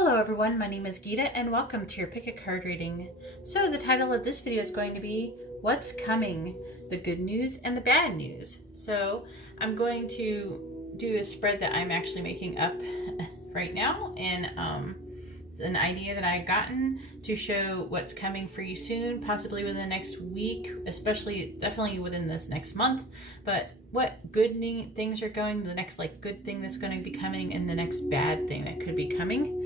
Hello everyone, my name is Geeta and welcome to your Pick a Card reading. So the title of this video is going to be What's Coming? The Good News and the Bad News. So I'm going to do a spread that I'm actually making up right now, and an idea that I've gotten to show what's coming for you soon, possibly within the next week, definitely within this next month, but what good things are going, the next good thing that's going to be coming, and the next bad thing that could be coming.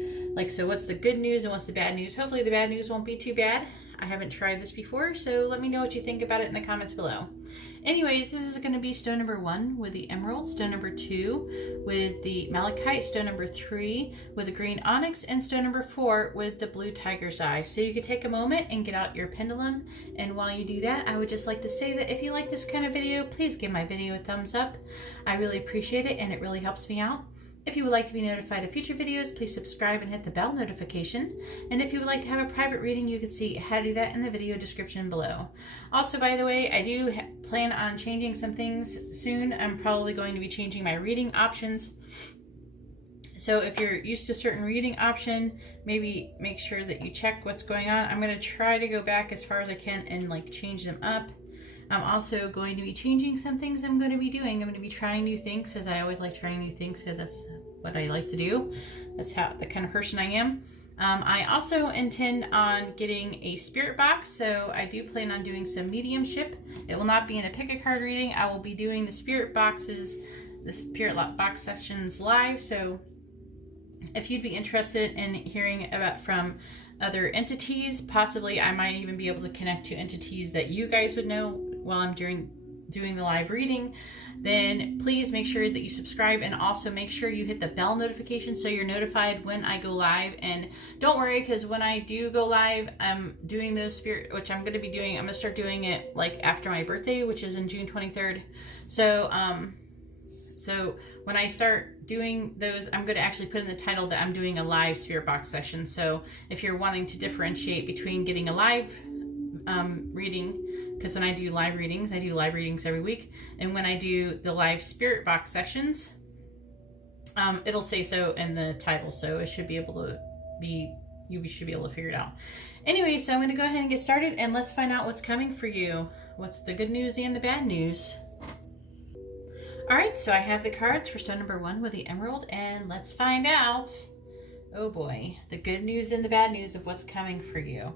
So what's the good news and what's the bad news? Hopefully the bad news won't be too bad. I haven't tried this before, so let me know what you think about it in the comments below. Anyways, this is going to be stone number 1 with the emerald, stone number 2 with the malachite, stone number 3 with the green onyx, and stone number 4 with the blue tiger's eye. So you could take a moment and get out your pendulum, and while you do that, I would just like to say that if you like this kind of video, please give my video a thumbs up. I really appreciate it and it really helps me out. If you would like to be notified of future videos, please subscribe and hit the bell notification. And if you would like to have a private reading, you can see how to do that in the video description below. Also, by the way, I do plan on changing some things soon. I'm probably going to be changing my reading options. So if you're used to a certain reading option, maybe make sure that you check what's going on. I'm going to try to go back as far as I can and change them up. I'm also going to be changing some things I'm going to be doing. I'm going to be trying new things, because I always like trying new things, because that's what I like to do. That's the kind of person I am. I also intend on getting a spirit box, so I do plan on doing some mediumship. It will not be in a pick a card reading. I will be doing the spirit boxes, the spirit box sessions live. So if you'd be interested in hearing from other entities, possibly I might even be able to connect to entities that you guys would know while I'm doing the live reading, then please make sure that you subscribe, and also make sure you hit the bell notification so you're notified when I go live. And don't worry, because when I do go live, I'm doing those which I'm going to be doing. I'm going to start doing it after my birthday, which is in June 23rd. So when I start doing those, I'm going to actually put in the title that I'm doing a live spirit box session. So if you're wanting to differentiate between getting a live reading, because when I do live readings every week, and when I do the live spirit box sessions, it'll say so in the title, so it should be able to you should be able to figure it out. Anyway, so I'm going to go ahead and get started, and let's find out what's coming for you. What's the good news and the bad news? Alright, so I have the cards for stone number 1 with the emerald, and let's find out, oh boy, the good news and the bad news of what's coming for you.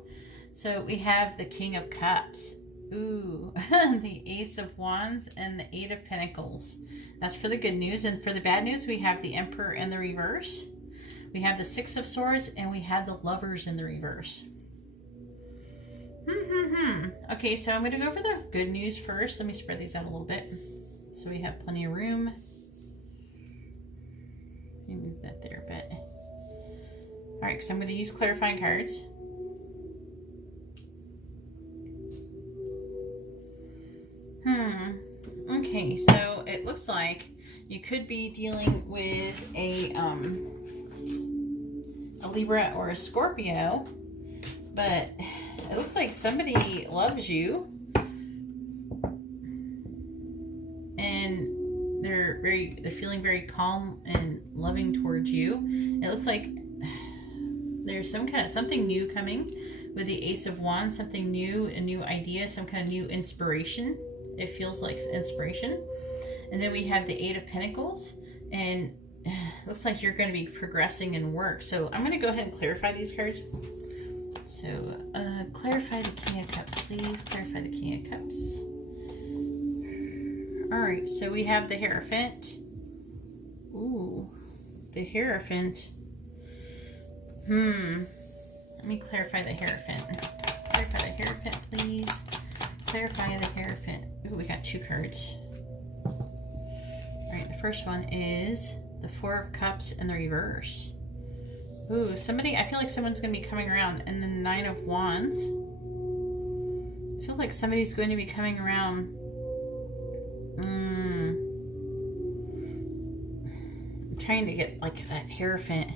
So we have the King of Cups. Ooh, the Ace of Wands and the 8 of Pentacles. That's for the good news. And for the bad news, we have the Emperor in the reverse. We have the 6 of Swords, and we have the Lovers in the reverse. Okay, so I'm going to go for the good news first. Let me spread these out a little bit so we have plenty of room. Let me move that there a bit. All right, so I'm going to use clarifying cards. Okay, so it looks like you could be dealing with a Libra or a Scorpio, but it looks like somebody loves you, and they're feeling very calm and loving towards you. It looks like there's something new coming with the Ace of Wands, something new, a new idea, some kind of new inspiration. It feels like inspiration. And then we have the 8 of Pentacles, and it looks like you're going to be progressing in work. So I'm going to go ahead and clarify these cards. So clarify the King of Cups, please. Clarify the King of Cups. All right, so we have the Hierophant. Ooh, the Hierophant. Let me clarify the Hierophant. Clarify the Hierophant, please. Clarify the Hierophant. Ooh, we got 2 cards. All right, the first one is the 4 of Cups in the reverse. Ooh, I feel like someone's going to be coming around. And the 9 of Wands. It feels like somebody's going to be coming around. I'm trying to get that Hierophant.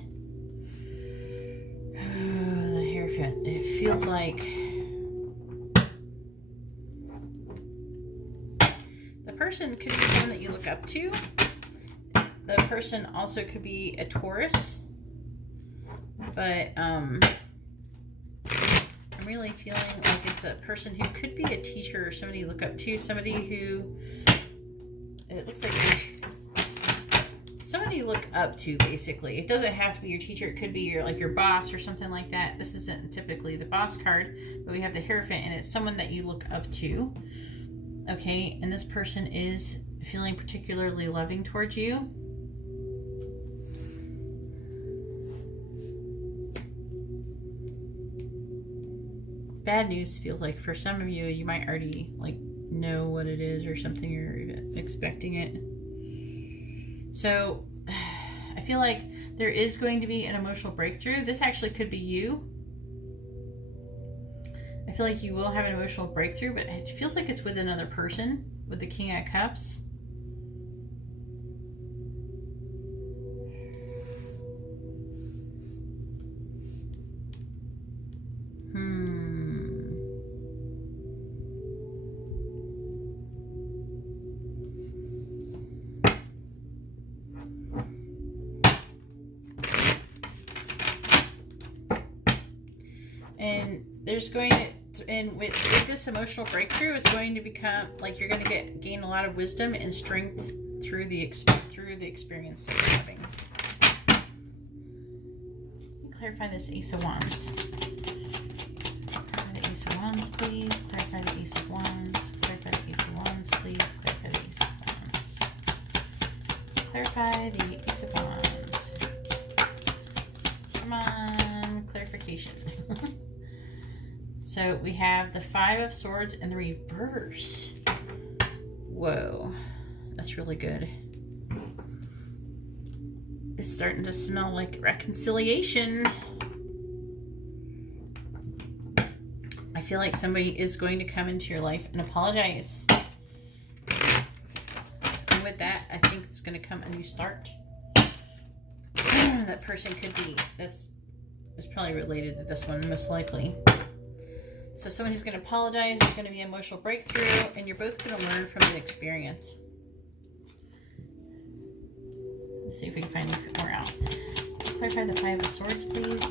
Ooh, the Hierophant. It feels like the person could be someone that you look up to. The person also could be a Taurus, But I'm really feeling like it's a person who could be a teacher or somebody you look up to, somebody who, it looks like somebody you look up to, basically. It doesn't have to be your teacher. It could be your boss or something like that. This isn't typically the boss card, but we have the Hierophant, and it's someone that you look up to. Okay, and this person is feeling particularly loving towards you. Bad news feels like for some of you, you might already know what it is or something, you're expecting it. So I feel like there is going to be an emotional breakthrough. This actually could be you. I feel like you will have an emotional breakthrough, but it feels like it's with another person with the King of Cups. And there's going to, and with this emotional breakthrough, it's going to become like you're going to gain a lot of wisdom and strength through the experience that you're having. Clarify this Ace of Wands. Clarify the Ace of Wands, please. Clarify the Ace of Wands. Clarify the Ace of Wands, please. Clarify the Ace of Wands. Clarify the Ace of Wands. Come on, clarification. So we have the Five of Swords in the reverse. Whoa, that's really good. It's starting to smell like reconciliation. I feel like somebody is going to come into your life and apologize. And with that, I think it's going to come a new start. That person could be, this is probably related to this one, most likely. So someone who's going to apologize, is going to be an emotional breakthrough, and you're both going to learn from the experience. Let's see if we can find any more out. Clarify the Five of Swords, please.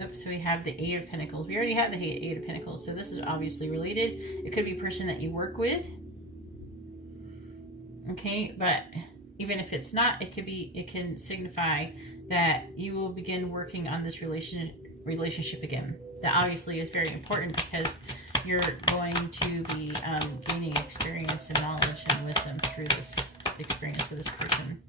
Oops, so we have the Eight of Pentacles. We already have the Eight of Pentacles, so this is obviously related. It could be a person that you work with. Okay, but even if it's not, it can signify that you will begin working on this relationship again. That obviously is very important because you're going to be gaining experience and knowledge and wisdom through this experience with this person.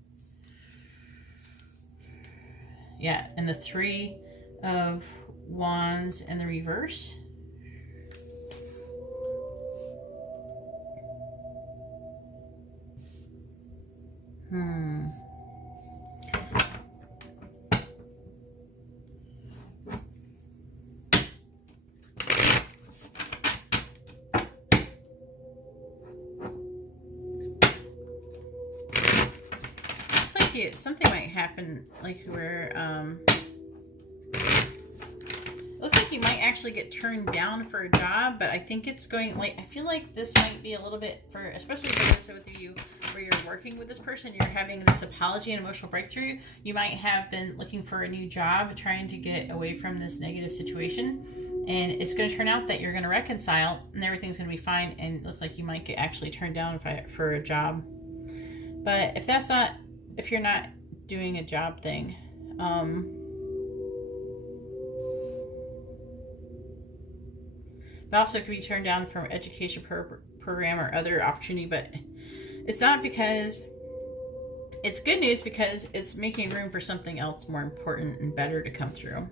Yeah, and the Three of Wands in the reverse. Something might happen like where looks like you might actually get turned down for a job, but I think it's going, I feel like this might be a little bit for, especially for those of you where you're working with this person, you're having this apology and emotional breakthrough. You might have been looking for a new job, trying to get away from this negative situation, and it's going to turn out that you're going to reconcile and everything's going to be fine, and it looks like you might get actually turned down for a job. But if you're not doing a job thing, but also could be turned down from education program or other opportunity, but it's not, because it's good news because it's making room for something else more important and better to come through.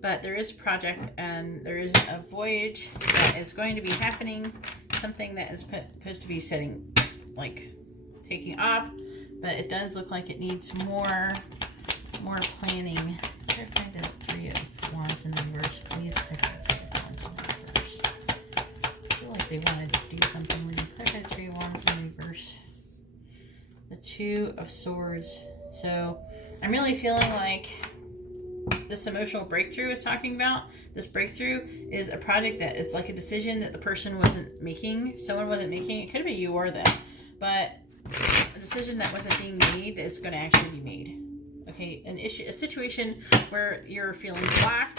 But there is a project and there is a voyage that is going to be happening, something that is supposed to be taking off, but it does look like it needs more planning. Clarify the Three of Wands in the reverse, please. Clarify the Three of Wands in the reverse. I feel like they wanted to do something with it. Clarify the Three of Wands in the reverse. The Two of Swords. So I'm really feeling like this emotional breakthrough is talking about. This breakthrough is a project that is like a decision that the person wasn't making. Someone wasn't making. It could have been you or them, but a decision that wasn't being made that is going to actually be made. Okay, a situation where you're feeling blocked,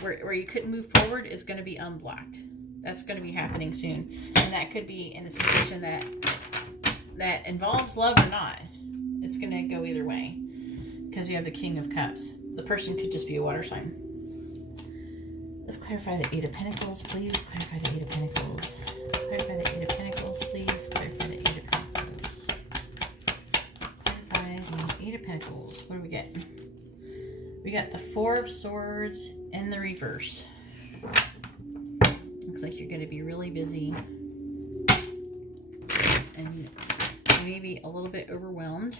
where you couldn't move forward, is going to be unblocked. That's going to be happening soon, and that could be in a situation that involves love or not. It's going to go either way, because we have the King of Cups. The person could just be a water sign. Let's clarify the Eight of Pentacles, please. Clarify the Eight of Pentacles. Clarify the Eight of Pentacles, please. Clarify the Eight of Pentacles. Clarify the Eight of Pentacles. What do we get? We got the Four of Swords in the reverse. Looks like you're going to be really busy and maybe a little bit overwhelmed.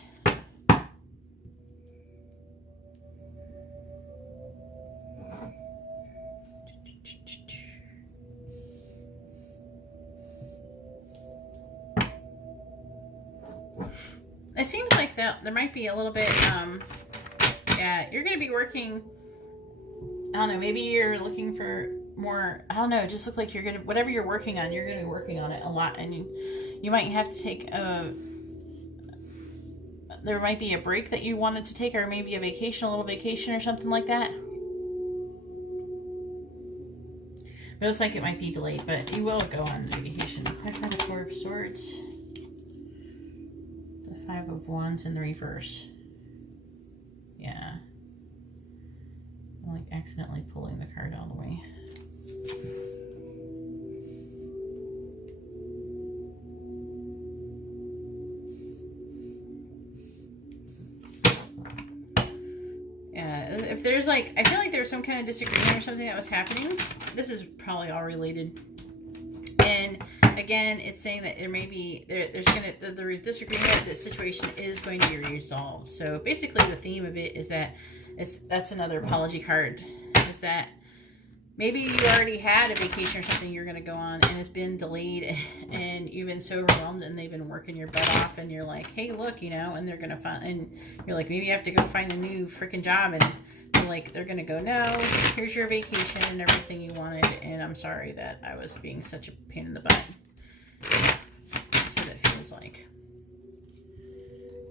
It seems like that there might be a little bit, yeah, you're going to be working, I don't know, maybe you're looking for more, I don't know, it just looks like you're going to, whatever you're working on, you're going to be working on it a lot, and you might have to take there might be a break that you wanted to take, or maybe a vacation, a little vacation or something like that. But it looks like it might be delayed, but you will go on the vacation. Clarify the Four of Swords. The Five of Wands in the reverse. Yeah. I'm like accidentally pulling the card all the way. If there's like, I feel like there was some kind of disagreement or something that was happening. This is probably all related. And again, it's saying that there may be, there's going to, the disagreement, the situation is going to be resolved. So basically the theme of it is that, that's another apology card, is that maybe you already had a vacation or something you're going to go on and it's been delayed and you've been so overwhelmed and they've been working your butt off and you're like, hey, look, you know, and they're going to find, and you're like, maybe you have to go find a new freaking job, and like they're gonna go, no, here's your vacation and everything you wanted, and I'm sorry that I was being such a pain in the butt. So that feels like.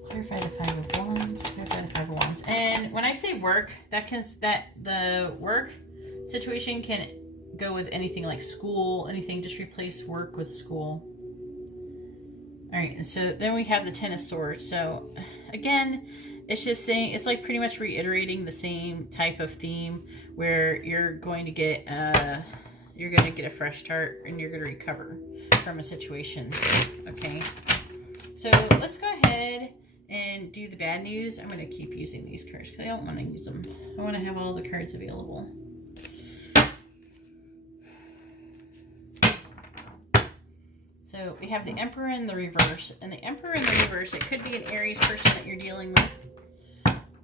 Clarify the Five of Wands. Clarify the Five of Wands. And when I say work, the work situation can go with anything like school, anything. Just replace work with school. All right, and so then we have the Ten of Swords. So again, it's just saying, it's like pretty much reiterating the same type of theme where you're going to get a fresh start and you're going to recover from a situation. Okay, so let's go ahead and do the bad news. I'm going to keep using these cards because I don't want to use them. I want to have all the cards available. So we have the Emperor in the reverse, and the Emperor in the reverse, it could be an Aries person that you're dealing with.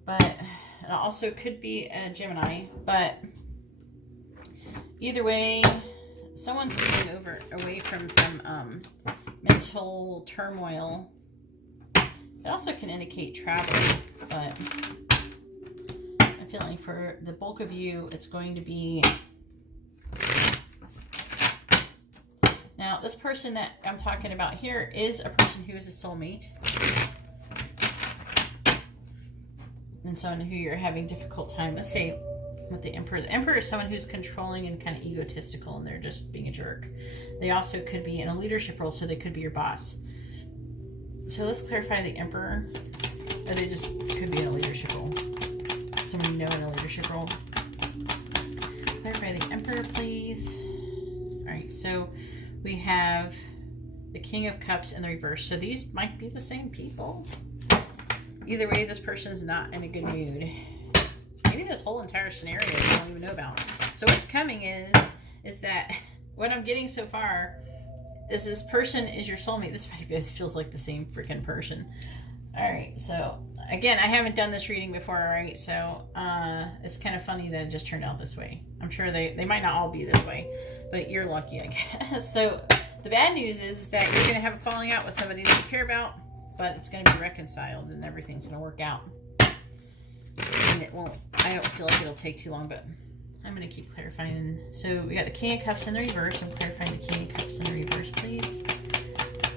But it also could be a Gemini. But either way, someone's moving away from some mental turmoil. It also can indicate travel. But I'm feeling for the bulk of you, it's going to be... Now, this person that I'm talking about here is a person who is a soulmate. And someone who you're having difficult time, let's say, with the Emperor. The Emperor is someone who's controlling and kind of egotistical, and they're just being a jerk. They also could be in a leadership role, so they could be your boss. So let's clarify the Emperor. Or they just could be in a leadership role. Someone you know in a leadership role. Clarify the Emperor, please. All right, so we have the King of Cups in the reverse. So these might be the same people. Either way, this person's not in a good mood. Maybe this whole entire scenario you don't even know about. So what's coming is that what I'm getting so far is this person is your soulmate. This feels like the same freaking person. All right, so again, I haven't done this reading before, all right? So it's kind of funny that it just turned out this way. I'm sure they might not all be this way, but you're lucky, I guess. So the bad news is that you're going to have a falling out with somebody that you care about, but it's going to be reconciled and everything's going to work out. And it won't, I don't feel like it'll take too long, but I'm going to keep clarifying. So we got the King of Cups in the reverse. I'm clarifying the King of Cups in the reverse, please.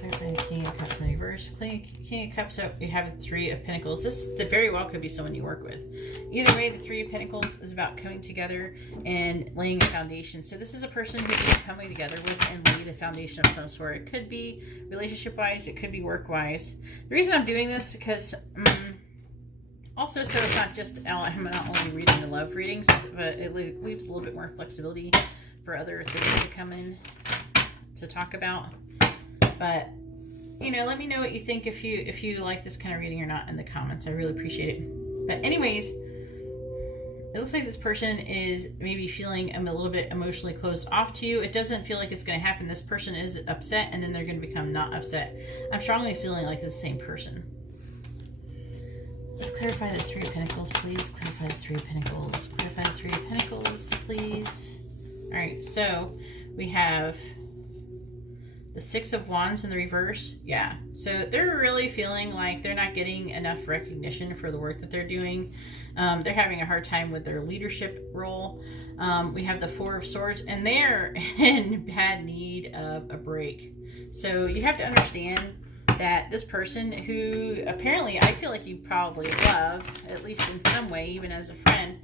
clarify the King of Cups in reverse. King of Cups, you have the Three of Pentacles. This very well could be someone you work with. Either way, the Three of Pentacles is about coming together and laying a foundation. So this is a person who you're coming together with and laid a foundation of some sort. It could be relationship-wise, it could be work-wise. The reason I'm doing this is because also, so it's not just, I'm not only reading the love readings, but it leaves a little bit more flexibility for other things to come in to talk about. But, you know, let me know what you think if you like this kind of reading or not in the comments. I really appreciate it. But anyways, it looks like this person is maybe feeling a little bit emotionally closed off to you. It doesn't feel like it's going to happen. This person is upset, and then they're going to become not upset. I'm strongly feeling like it's the same person. Let's clarify the Three of Pentacles, please. Clarify the Three of Pentacles. Clarify the Three of Pentacles, please. All right, so we have the Six of Wands in the reverse. Yeah, so they're really feeling like they're not getting enough recognition for the work that they're doing. They're having a hard time with their leadership role. We have the Four of Swords, and they're in bad need of a break. So you have to understand that this person, who apparently I feel like you probably love, at least in some way, even as a friend,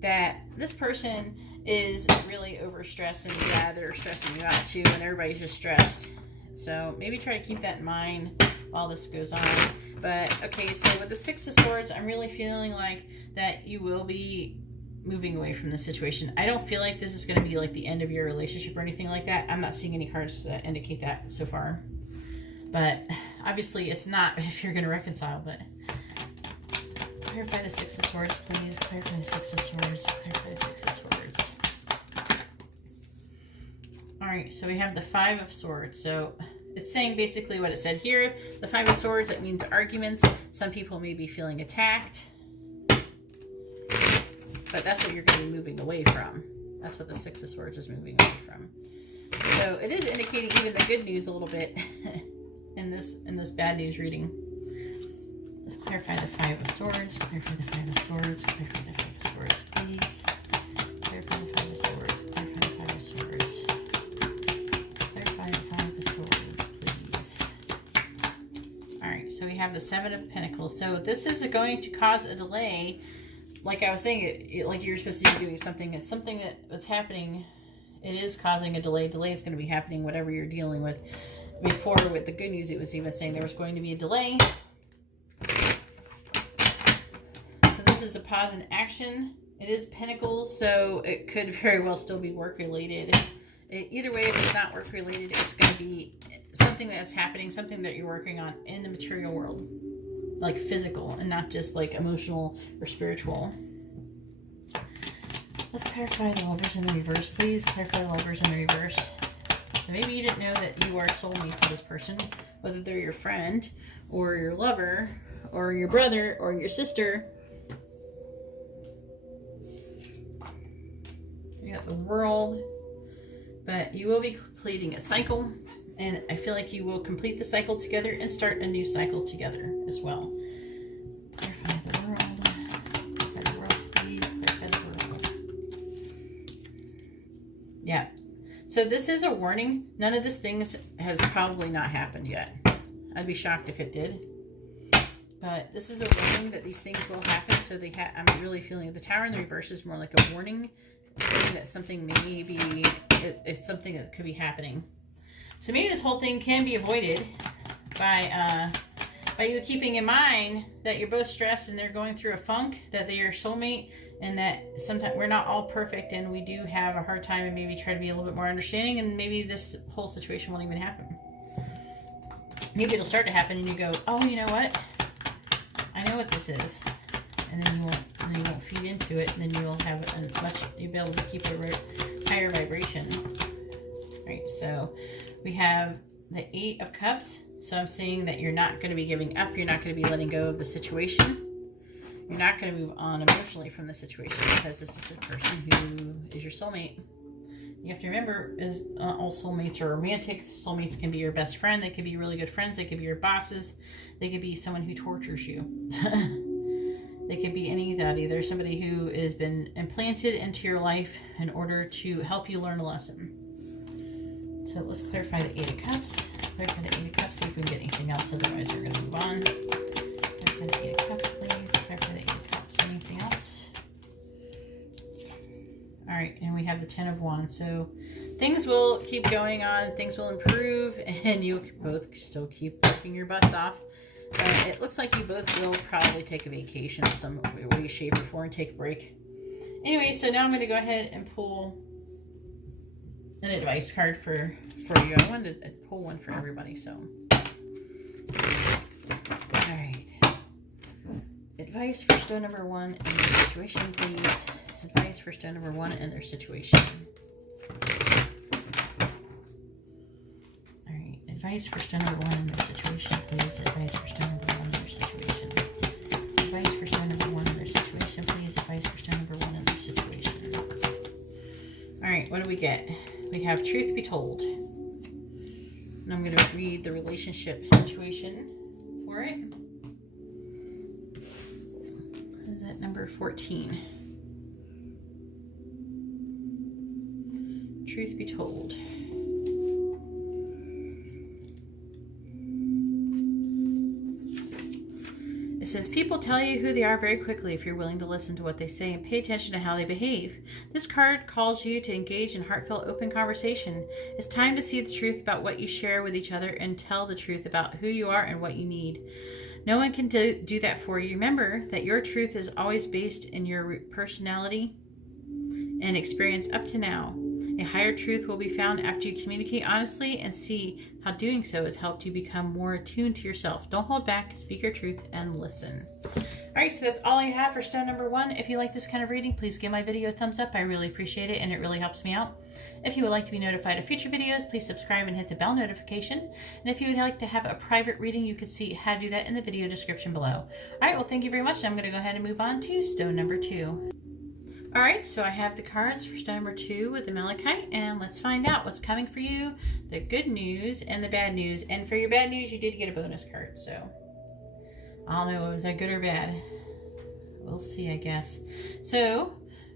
that this person is really overstressed, and yeah, they're stressing you out too, and everybody's just stressed. So maybe try to keep that in mind while this goes on. But okay, so with the Six of Swords, I'm really feeling like that you will be moving away from this situation. I don't feel like this is going to be like the end of your relationship or anything like that. I'm not seeing any cards that indicate that so far. But obviously it's not if you're going to reconcile. But clarify the Six of Swords, please. Clarify the Six of Swords. Clarify the Six of Swords. All right, so we have the Five of Swords. So it's saying basically what it said here. The Five of Swords, it means arguments. Some people may be feeling attacked. But that's what you're going to be moving away from. That's what the Six of Swords is moving away from. So it is indicating even the good news a little bit in this bad news reading. Let's clarify the Five of Swords. Clarify the Five of Swords. Clarify the Five of Swords, please. Clarify the Five of Swords. Clarify the Five of Swords. Clarify the Five of Swords, please. All right, so we have the Seven of Pentacles. So this is going to cause a delay. Like I was saying, like you're supposed to be doing something. It's something that's happening. It is causing a delay. Delay is going to be happening, whatever you're dealing with. Before, with the good news, it was even saying there was going to be a delay. So this is a pause in action. It is Pentacles, so it could very well still be work-related. Either way, if it's not work-related, it's going to be something that's happening, something that you're working on in the material world. Like physical, and not just like emotional or spiritual. Let's clarify the Lovers in the reverse, please. Clarify the Lovers in the reverse. So maybe you didn't know that you are soulmates with this person, whether they're your friend or your lover or your brother or your sister. You got the World, but you will be completing a cycle, and I feel like you will complete the cycle together and start a new cycle together as well. Clarify the World. Clarify the World, please. Clarify the World. Yeah. So this is a warning. None of this things has probably not happened yet. I'd be shocked if it did. But this is a warning that these things will happen. So I'm really feeling the Tower in the reverse is more like a warning, saying that something may be, it's something that could be happening. So maybe this whole thing can be avoided by you keeping in mind that you're both stressed and they're going through a funk, that they're your soulmate, and that sometimes we're not all perfect and we do have a hard time, and maybe try to be a little bit more understanding, and maybe this whole situation won't even happen. Maybe it'll start to happen and you go, oh, you know what? I know what this is. And then you won't feed into it, and then you'll be able to keep a higher vibration. Right, so we have the Eight of Cups. So I'm seeing that you're not going to be giving up. You're not going to be letting go of the situation. You're not going to move on emotionally from the situation, because this is a person who is your soulmate. You have to remember, all soulmates are romantic. Soulmates can be your best friend. They could be really good friends. They could be your bosses. They could be someone who tortures you. They could be any of that. Either somebody who has been implanted into your life in order to help you learn a lesson. So let's clarify the Eight of Cups. Clear for the Eight of Cups, see if we can get anything else, otherwise we're going to move on. Clear for the Eight of Cups, please. Clear for the Eight of Cups. Anything else? Alright, and we have the Ten of Wands. So things will keep going on, things will improve, and you both still keep working your butts off. It looks like you both will probably take a vacation of some way, shape, or form, and take a break. Anyway, so now I'm going to go ahead and pull an advice card for you. I wanted to pull one for everybody, so. Alright. Advice for stone number 1 and their situation, please. Advice for stone number 1 and their situation. Alright. Advice for stone number 1 and their situation, please. Advice for stone number 1 and their situation. Advice for stone number 1 and their situation, please. Advice for stone number 1 and their situation. Alright, what do we get? We have Truth Be Told. And I'm going to read the relationship situation for it. Is that number 14? Truth Be Told. It says, people tell you who they are very quickly if you're willing to listen to what they say and pay attention to how they behave. This card calls you to engage in heartfelt, open conversation. It's time to see the truth about what you share with each other and tell the truth about who you are and what you need. No one can do that for you. Remember that your truth is always based in your personality and experience up to now. A higher truth will be found after you communicate honestly and see how doing so has helped you become more attuned to yourself. Don't hold back, speak your truth, and listen. Alright, so that's all I have for stone number 1. If you like this kind of reading, please give my video a thumbs up. I really appreciate it, and it really helps me out. If you would like to be notified of future videos, please subscribe and hit the bell notification. And if you would like to have a private reading, you can see how to do that in the video description below. Alright, well, thank you very much. I'm going to go ahead and move on to stone number 2. Alright, so I have the cards for stone number 2 with the malachite, and let's find out what's coming for you, the good news and the bad news. And for your bad news, you did get a bonus card, so I don't know, was that good or bad? We'll see, I guess. So,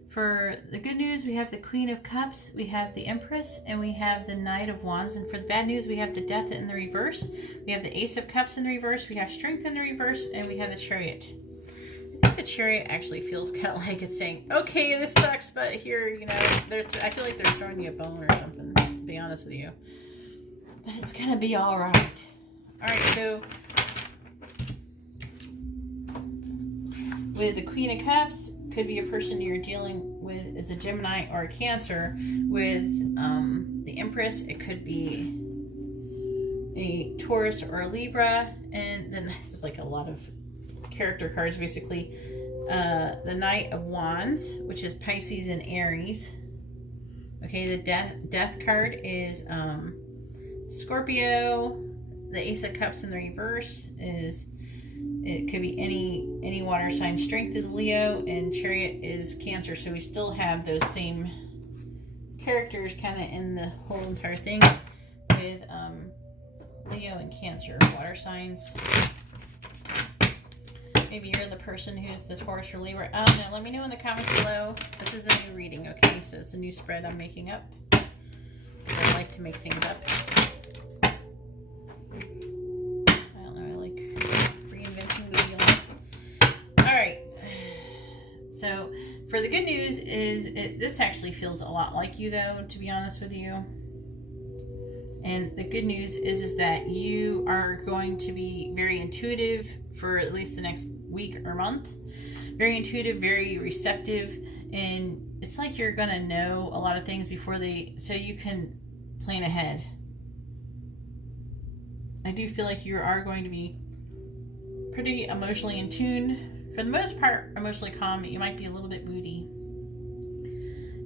for the good news, we have the Queen of Cups, we have the Empress, and we have the Knight of Wands. And for the bad news, we have the Death in the reverse, we have the Ace of Cups in the reverse, we have Strength in the reverse, and we have the Chariot. I think the Chariot actually feels kind of like it's saying, okay, this sucks, but here, you know, I feel like they're throwing you a bone or something, to be honest with you. But it's going to be all right. All right, so with the Queen of Cups, could be a person you're dealing with is a Gemini or a Cancer. With the Empress, it could be a Taurus or a Libra. And then there's like a lot of character cards, basically. The Knight of Wands, which is Pisces and Aries. Okay, the death card is Scorpio. The Ace of Cups in the reverse is, it could be any water sign. Strength is Leo, and Chariot is Cancer. So we still have those same characters kind of in the whole entire thing with Leo and Cancer, water signs. Maybe you're the person who's the Taurus or Libra. I don't know. Let me know in the comments below. This is a new reading, okay? So it's a new spread I'm making up. I like to make things up. I don't know. I like reinventing the wheel. Alright. So for the good news is this actually feels a lot like you, though, to be honest with you. And the good news is that you are going to be very intuitive for at least the next week or month. Very intuitive, very receptive, and it's like you're gonna know a lot of things before so you can plan ahead. I do feel like you are going to be pretty emotionally in tune. For the most part, emotionally calm. You might be a little bit moody.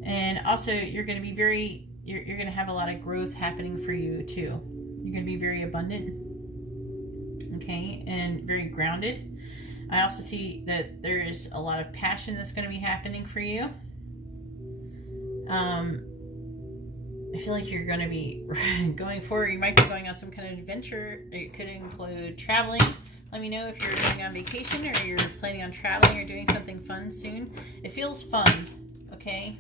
And also, you're going to be very, you're going to have a lot of growth happening for you too. You're going to be very abundant. Okay, and very grounded. I also see that there's a lot of passion that's going to be happening for you. I feel like you're going to be going forward. You might be going on some kind of adventure. It could include traveling. Let me know if you're going on vacation or you're planning on traveling or doing something fun soon. It feels fun, okay?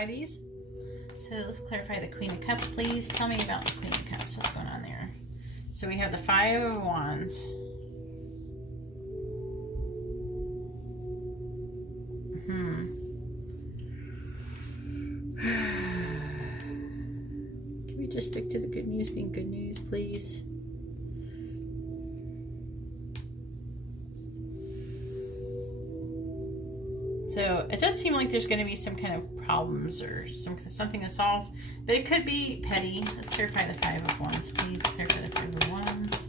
clarify these. So let's clarify the Queen of Cups, please. Tell me about the Queen of Cups. What's going on there? So we have the Five of Wands. Can we just stick to the good news being good news, please? So it does seem like there's going to be some kind of problems or something to solve, but it could be petty. Let's clarify the Five of Wands, please. Clarify the Five of Wands.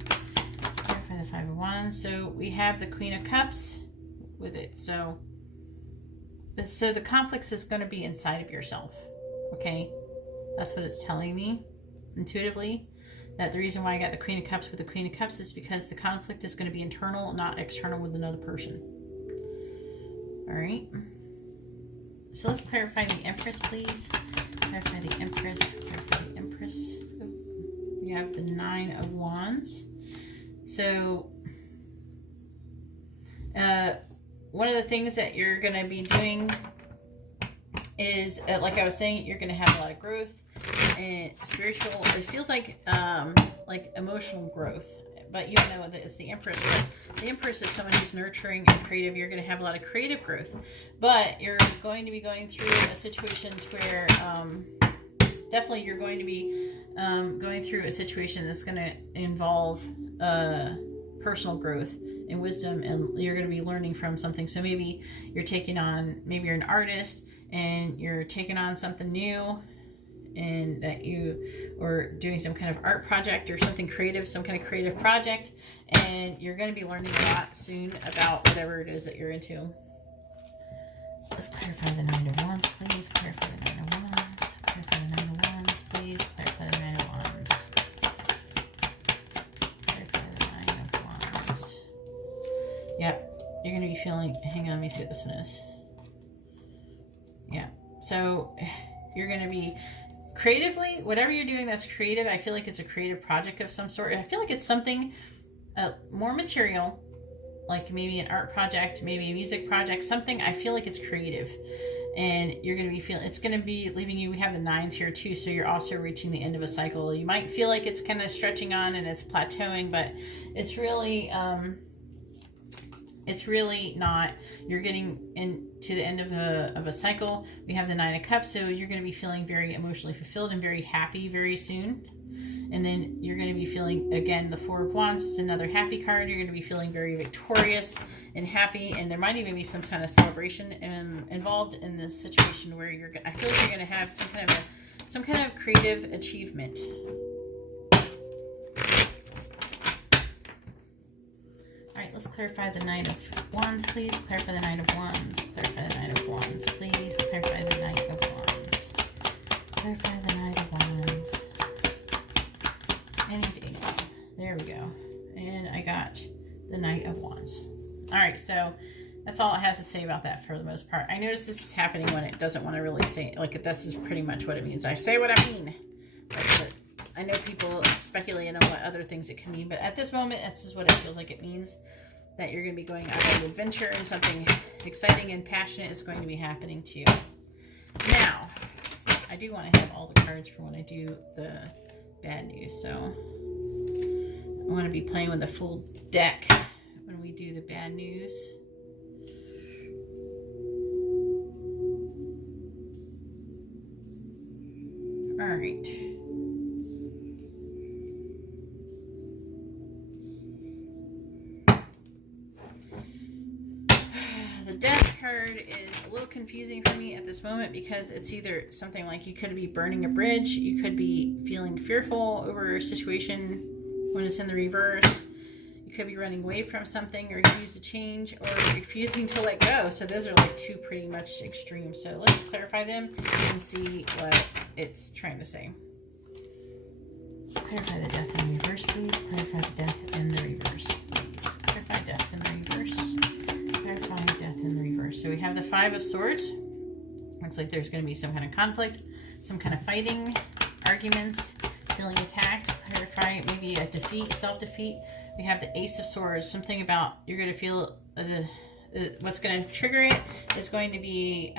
Clarify the Five of Wands. So we have the Queen of Cups with it. So the conflicts is going to be inside of yourself. Okay, that's what it's telling me intuitively. That the reason why I got the Queen of Cups with the Queen of Cups is because the conflict is going to be internal, not external with another person. All right, so let's clarify the Empress, please. Clarify the Empress, clarify the Empress. We have the Nine of Wands. So, one of the things that you're going to be doing is, like I was saying, you're going to have a lot of growth and spiritual, it feels like emotional growth. But you know that it's the Empress. The Empress is someone who's nurturing and creative. You're going to have a lot of creative growth. But you're going to be going through a situation where definitely you're going to be going through a situation that's going to involve personal growth and wisdom. And you're going to be learning from something. So maybe you're taking on, maybe you're an artist and you're taking on something new, and that you are doing some kind of art project or something creative, some kind of creative project, and you're going to be learning a lot soon about whatever it is that you're into. Let's clarify the Nine of Wands, please. Clarify the Nine of Wands. Clarify the Nine of Wands, please. Clarify the Nine of Wands. Clarify the Nine of Wands. Yep, you're going to be feeling, hang on, let me see what this one is. Yeah, so you're going to be creatively, whatever you're doing that's creative, I feel like it's a creative project of some sort. I feel like it's something more material, like maybe an art project, maybe a music project, something. I feel like it's creative, and you're going to be feeling, it's going to be leaving you. We have the nines here too, so you're also reaching the end of a cycle. You might feel like it's kind of stretching on and it's plateauing, but it's really not. You're getting into the end of a cycle. We have the Nine of Cups, so you're going to be feeling very emotionally fulfilled and very happy very soon. And then you're going to be feeling, again, the Four of Wands is another happy card. You're going to be feeling very victorious and happy, and there might even be some kind of celebration involved in this situation where I feel like you're going to have some kind of creative achievement. Let's clarify the Knight of Wands, please. Clarify the Knight of Wands. Clarify the Knight of Wands, please. Clarify the Knight of Wands. Clarify the Knight of Wands. Any day. There we go. And I got the Knight of Wands. All right, so that's all it has to say about that for the most part. I notice this is happening when it doesn't want to really say, like, this is pretty much what it means. I say what I mean. I know people speculate on what other things it can mean, but at this moment, this is what it feels like it means. That you're going to be going on an adventure and something exciting and passionate is going to be happening to you. Now, I do want to have all the cards for when I do the bad news, so I want to be playing with the full deck when we do the bad news. All right. Death card is a little confusing for me at this moment because it's either something like you could be burning a bridge, you could be feeling fearful over a situation when it's in the reverse, you could be running away from something or refuse to change or refusing to let go. So those are like two pretty much extreme. So let's clarify them and see what it's trying to say. Clarify the death in reverse, please. Clarify the death in the reverse, please. Clarify death in the reverse. Clarify death in the reverse. So we have the Five of Swords. Looks like there's going to be some kind of conflict, some kind of fighting, arguments, feeling attacked. Clarify maybe a defeat, self-defeat. We have the Ace of Swords. Something about you're going to feel what's going to trigger it is going to be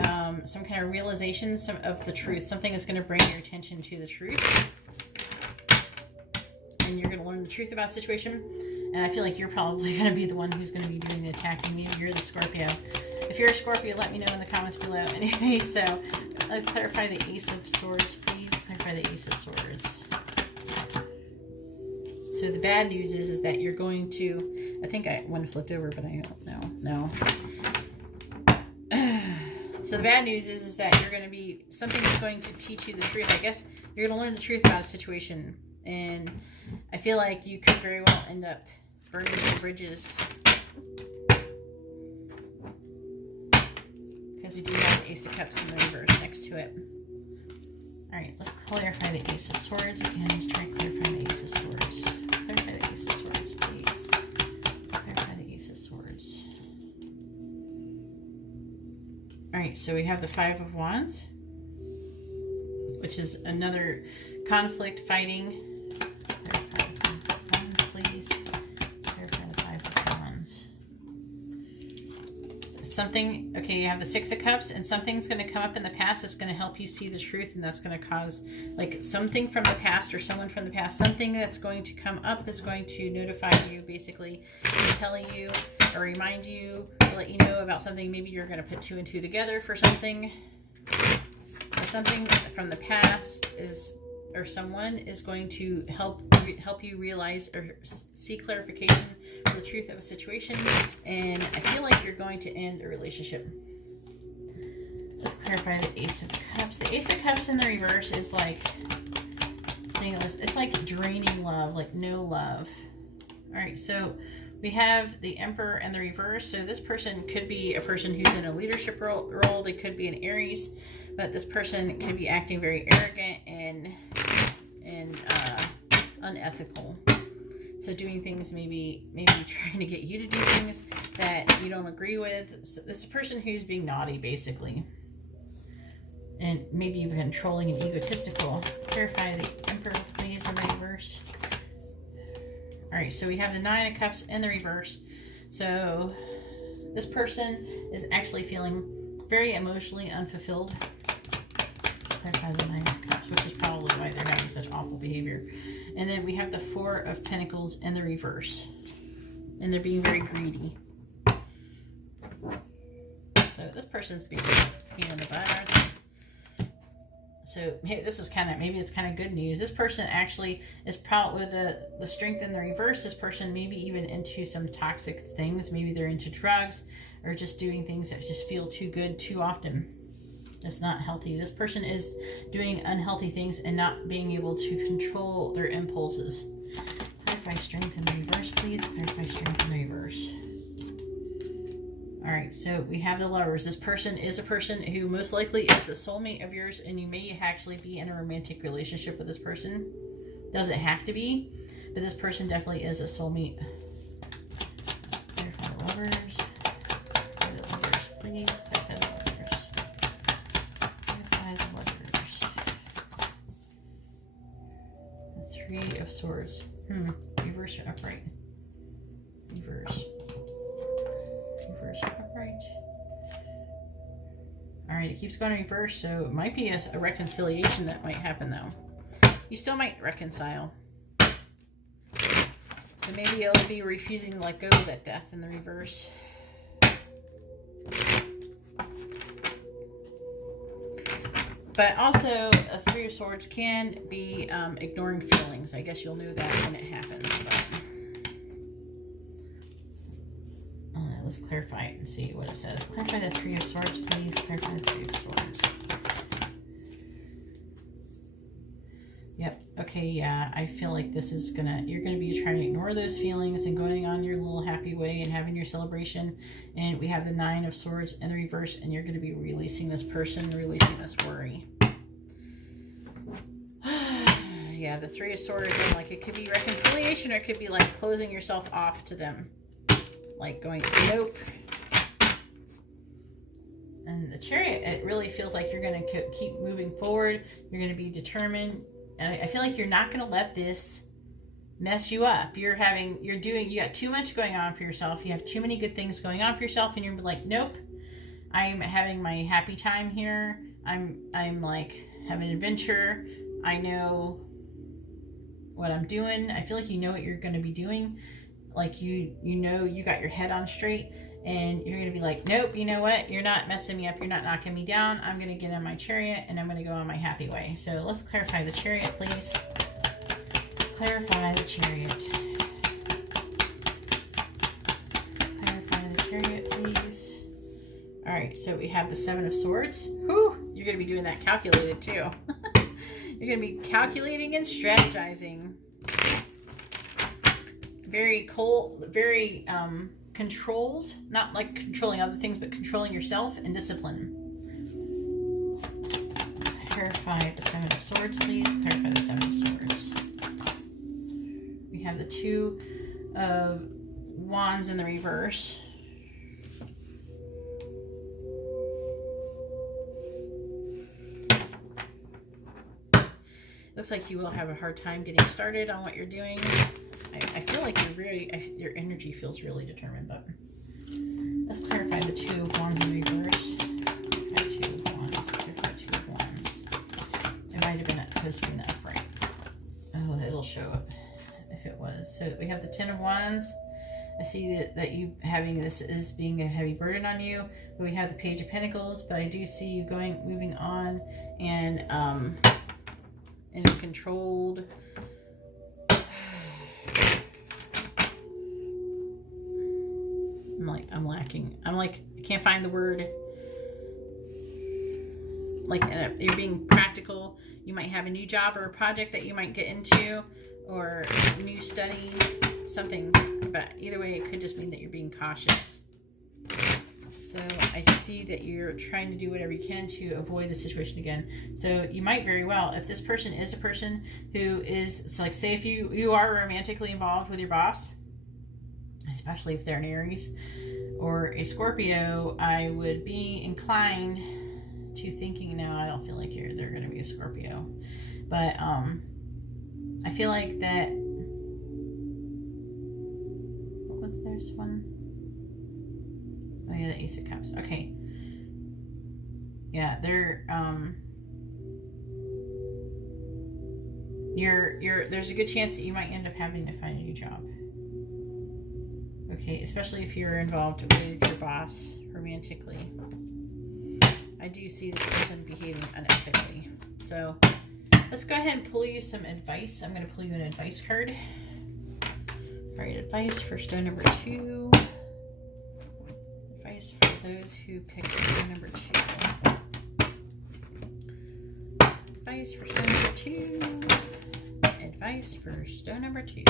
some kind of realization of the truth. Something is going to bring your attention to the truth. And you're going to learn the truth about a situation. And I feel like you're probably going to be the one who's going to be doing the attacking. Maybe you're the Scorpio. If you're a Scorpio, let me know in the comments below. Anyway, so clarify the Ace of Swords, please. Clarify the Ace of Swords. So the bad news is that you're going to, I think one flipped over, but I don't know. No. So the bad news is that you're going to be, something is going to teach you the truth. I guess you're going to learn the truth about a situation. And I feel like you could very well end up burning your bridges. Because we do have the Ace of Cups in the reverse next to it. Alright, let's clarify the Ace of Swords. Again, let's try clarifying the Ace of Swords. Clarify the Ace of Swords, please. Clarify the Ace of Swords. Alright, so we have the Five of Wands, which is another conflict, fighting. Clarify the Five of Wands, please. Clarify the Five of Wands. Something, okay, you have the Six of Cups, and something's going to come up in the past that's going to help you see the truth, and that's going to cause, like, something from the past or someone from the past, something that's going to come up is going to notify you, basically, and tell you or remind you, or let you know about something. Maybe you're going to put two and two together for something. Something from the past is, or someone is going to help you realize or seek clarification for the truth of a situation, and I feel like you're going to end a relationship. Let's clarify the Ace of Cups. The Ace of Cups in the reverse is like saying it's like draining love, like no love. All right, so we have the Emperor and the reverse. So this person could be a person who's in a leadership role. They could be an Aries, but this person could be acting very arrogant and unethical. So doing things, maybe trying to get you to do things that you don't agree with. So this is a person who's being naughty, basically. And maybe even controlling and egotistical. Clarify the Emperor, please, in the reverse. Alright, so we have the Nine of Cups in the reverse. So this person is actually feeling very emotionally unfulfilled. Clarify the Nine of Cups, which is probably why they're having such awful behavior. And then we have the Four of Pentacles in the reverse. And they're being very greedy. So this person's being in the butt, aren't they? So this is maybe it's kind of good news. This person actually is probably, with the Strength in the reverse, this person maybe even into some toxic things. Maybe they're into drugs or just doing things that just feel too good too often. It's not healthy. This person is doing unhealthy things and not being able to control their impulses. Clarify Strength in the reverse, please. Clarify Strength in the reverse. Alright, so we have the Lovers. This person is a person who most likely is a soulmate of yours, and you may actually be in a romantic relationship with this person. Doesn't have to be, but this person definitely is a soulmate. Clarify the Lovers. Clarify the Lovers, please. Clarify the Lovers. Clarify the Lovers. The Three of Swords. Reverse or upright? Reverse. Reverse upright. Alright, it keeps going reverse, so it might be a reconciliation that might happen, though. You still might reconcile. So maybe it'll be refusing to let go of that Death in the reverse. But also, a Three of Swords can be ignoring feelings. I guess you'll know that when it happens. But let's clarify it and see what it says. Clarify the Three of Swords, please. Clarify the Three of Swords. Yep. Okay, yeah. I feel like this is you're gonna be trying to ignore those feelings and going on your little happy way and having your celebration. And we have the Nine of Swords in the reverse, and you're gonna be releasing this person, releasing this worry. Yeah, the Three of Swords, and like it could be reconciliation, or it could be like closing yourself off to them. Like going, nope. And the Chariot, it really feels like you're going to keep moving forward. You're going to be determined. And I feel like you're not going to let this mess you up. You got too much going on for yourself. You have too many good things going on for yourself, and you're like, nope, I'm having my happy time here. I'm like having an adventure. I know what I'm doing. I feel like you know what you're going to be doing. Like you know you got your head on straight, and you're going to be like, nope, you know what? You're not messing me up. You're not knocking me down. I'm going to get on my chariot, and I'm going to go on my happy way. So let's clarify the chariot, please. Clarify the chariot. Clarify the chariot, please. All right, so we have the Seven of Swords. Whew, you're going to be doing that calculated too. You're going to be calculating and strategizing. Very cold, very controlled. Not like controlling other things, but controlling yourself and discipline. Clarify the Seven of Swords, please. Clarify the Seven of Swords. We have the Two of Wands in the reverse. Looks like you will have a hard time getting started on what you're doing. I feel like your energy feels really determined, but let's clarify the Two of Wands in reverse. Clarify Two of Wands. Clarify Two of Wands. It might have been supposed to be the upright. Oh, it'll show up if it was. So we have the Ten of Wands. I see that you having this as being a heavy burden on you, but we have the Page of Pentacles. But I do see you moving on, and in a controlled. I'm like, I can't find the word. Like, you're being practical. You might have a new job or a project that you might get into, or a new study, something. But either way, it could just mean that you're being cautious. So I see that you're trying to do whatever you can to avoid the situation again. So you might very well, if this person is a person who is, it's like, say if you are romantically involved with your boss, especially if they're an Aries or a Scorpio, I would be inclined to thinking, no, I don't feel like they're going to be a Scorpio. But I feel like that, what was this one? Oh yeah, the Ace of Cups. Okay. Yeah, they're there's a good chance that you might end up having to find a new job. Okay, especially if you're involved with your boss romantically. I do see this person behaving unethically. So let's go ahead and pull you some advice. I'm going to pull you an advice card. All right, advice for stone number 2. Advice for those who picked stone number 2. Advice for stone number 2. Advice for stone number 2.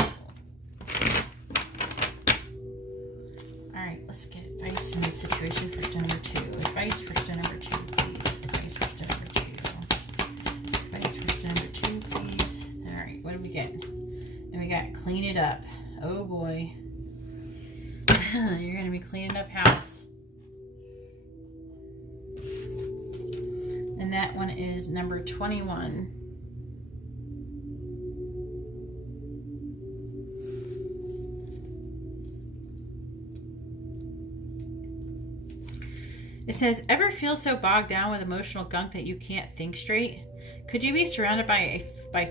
Alright, let's get advice in this situation for stone number 2. Advice for stone number 2, please. Advice for stone number 2. Advice for stone number 2, please. Alright, what do we get? And we got clean it up. Oh boy. You're going to be cleaning up house. And that one is number 21. It says, ever feel so bogged down with emotional gunk that you can't think straight? Could you be surrounded by